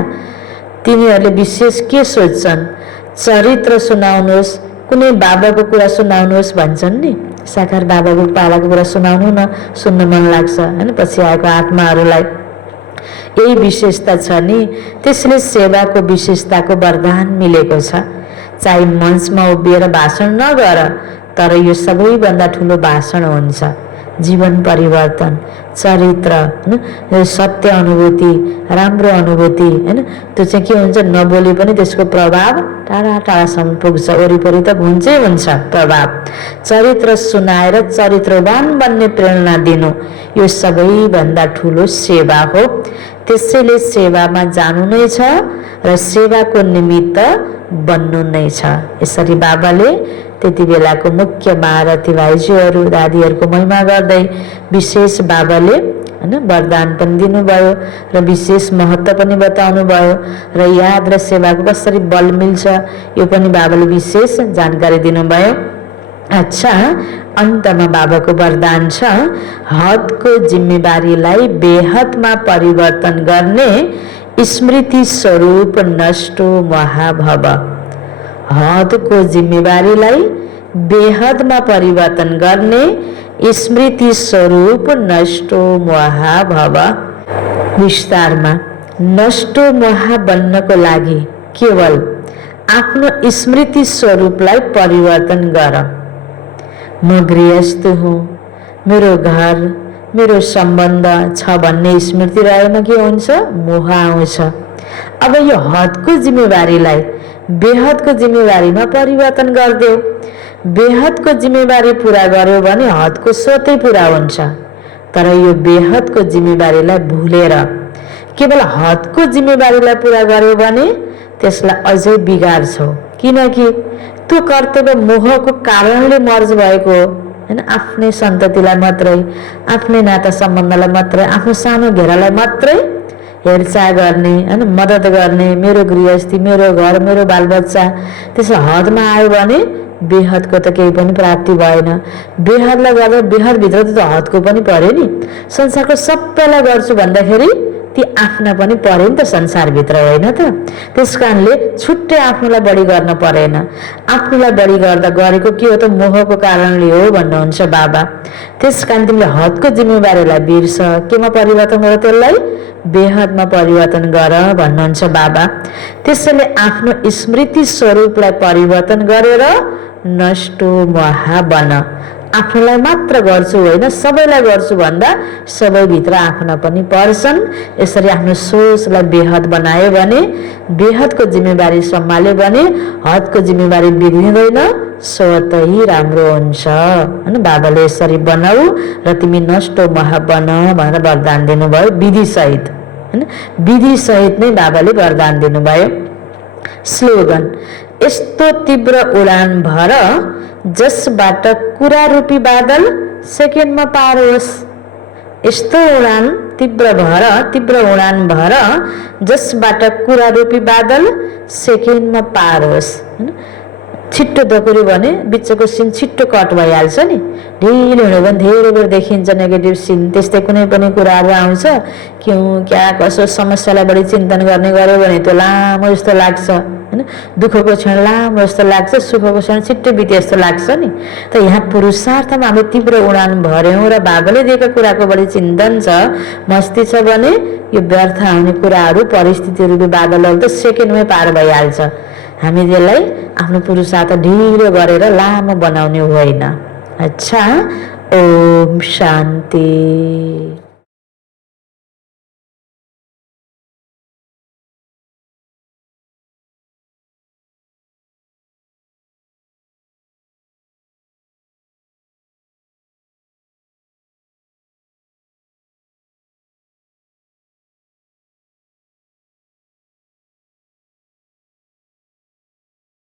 तिनीहरूले विशेष के सोध्छन्? चरित्र सुनाउनुहोस्, कुनै बाबाको कुरा सुनाउनुहोस् भन्छन् नि। साकार बाबाको पालाको कुरा सुनाउनु न, सुन्न मन लाग्छ हैन पछि आएको आत्माहरूलाई। यही विशेषता छ नि, त्यसले सेवाको विशेषताको वरदान मिलेको छ। चाहे मञ्चमा उभिएर भाषण नगर, तर यो सबैभन्दा ठुलो भाषण हुन्छ। जीवन परिवर्तन, चरित्र हैन, सत्य अनुभूति, राम्रो अनुभूति हैन, त्यो चाहिँ के हुन्छ? नबोली पनि त्यसको प्रभाव टाढा टाढासम्म पुग्छ, वरिपरि त हुन्छै हुन्छ प्रभाव। चरित्र सुनाएर चरित्रवान बन्ने प्रेरणा दिनु, यो सबैभन्दा ठुलो सेवा हो। त्यसैले सेवामा जानु नै छ र सेवाको निमित्त बन्नु नै छ। यसरी बाबाले त्यति बेलाको मुख्य महारथी भाइजीहरू दादीहरूको महिमा गर्दै विशेष बाबाले हैन वरदान पनि दिनुभयो र विशेष महत्त्व पनि बताउनु भयो र याद र सेवाको कसरी बल मिल्छ यो पनि बाबाले विशेष जानकारी दिनुभयो। अच्छा, अन्तमा बाबाको वरदान छ, हदको जिम्मेवारीलाई बेहदमा परिवर्तन गर्ने स्मृति स्वरूप नष्टो महाभव। हदको जिम्मेवारीलाई बेहदमा परिवर्तन गर्ने स्मृति स्वरूप नष्टो महाभव। विस्तारमा, नष्टो महा बन्नको लागि केवल आफ्नो स्मृति स्वरूपलाई परिवर्तन गर। म गृहस्थ हुँ, मेरो घर मेरो सम्बन्ध छ भन्ने स्मृति रहेमा के हुन्छ? मोह आउँछ। अब यो हदको जिम्मेवारीलाई बेहदको जिम्मेवारीमा परिवर्तन गरिदेऊ। बेहदको जिम्मेवारी पुरा गर्यो भने हदको स्वतै पुरा हुन्छ। तर यो बेहदको जिम्मेवारीलाई भुलेर केवल हदको जिम्मेवारीलाई पुरा गर्यो भने त्यसलाई अझै बिगार्छौ, किनकि त्यो कर्तव्य मोहको कारणले मर्ज भएको हो हैन। आफ्नै सन्ततिलाई मात्रै, आफ्नै नाता सम्बन्धलाई मात्रै, आफ्नो सानो घेरालाई मात्रै हेरचाह गर्ने हैन, मद्दत गर्ने, मेरो गृहस्थी मेरो घर मेरो बालबच्चा, त्यसो हदमा आयो भने बेहदको त केही पनि प्राप्ति भएन। बेहदलाई गर्दा बेहदभित्र त हदको पनि पर्यो नि। संसारको सबैलाई गर्छु भन्दाखेरि ती आफ्ना पनि पर्यो नि त संसारभित्र, होइन त? त्यस कारणले छुट्टै आफ्नोलाई बढी गर्न परेन। आफ्नोलाई बढी गर्दा गरेको के हो त? मोहको कारणले हो भन्नुहुन्छ बाबा। त्यस कारण तिमीले हदको जिम्मेवारीलाई बिर्स, केमा परिवर्तन गर? त्यसलाई बेहदमा परिवर्तन गर भन्नुहुन्छ बाबा। त्यसैले आफ्नो स्मृति स्वरूपलाई परिवर्तन गरेर नष्टो महा बन। आफ्नोलाई मात्र गर्छु होइन, सबैलाई गर्छु भन्दा सबैभित्र आफ्ना पनि पर्छन्। यसरी आफ्नो सोचलाई बेहद बनायो भने, बेहदको जिम्मेवारी सम्हाल्यो भने हदको जिम्मेवारी बिग्रिँदैन, स्वतै राम्रो हुन्छ हैन। बाबाले यसरी बनाऊ र तिमी नष्टो महा बन भनेर वरदान दिनुभयो विधिसहित हैन। विधिसहित नै बाबाले वरदान दिनुभयो। स्लोगन, यस्तो तीव्र उडान भर जसबाट कुरा रूपी बादल सेकेन्डमा पार होस्। यस्तो उडान तीव्र उडान भर जसबाट कुरा रूपी बादल सेकेन्डमा पार होस् हैन। छिट्टो दकुरी भने बिचको सिन छिट्टो कट भइहाल्छ नि। ढिलो हुने भने धेरै बेर देखिन्छ नेगेटिभ सिन। त्यस्तै कुनै पनि कुराहरू आउँछ, क्यों क्या कसो समस्यालाई बढी चिन्तन गर्ने गर्यो भने त्यो लामो जस्तो लाग्छ हैन। दुःखको क्षण लामो जस्तो लाग्छ, सुखको क्षण छिट्टै बिते जस्तो लाग्छ नि। त यहाँ पुरुषार्थमा हामीले तीव्र उडान भर्यौँ र बाबाले दिएका कुराको बढी चिन्तन छ, मस्ती छ भने यो व्यर्थ हुने कुराहरू परिस्थितिहरू बादलहरू त सेकेन्डमै पार भइहाल्छ। हामी त्यसलाई आफ्नो पुरुषार्थ ढिलो गरेर लामो बनाउने होइन। अच्छा, ओम शान्ति।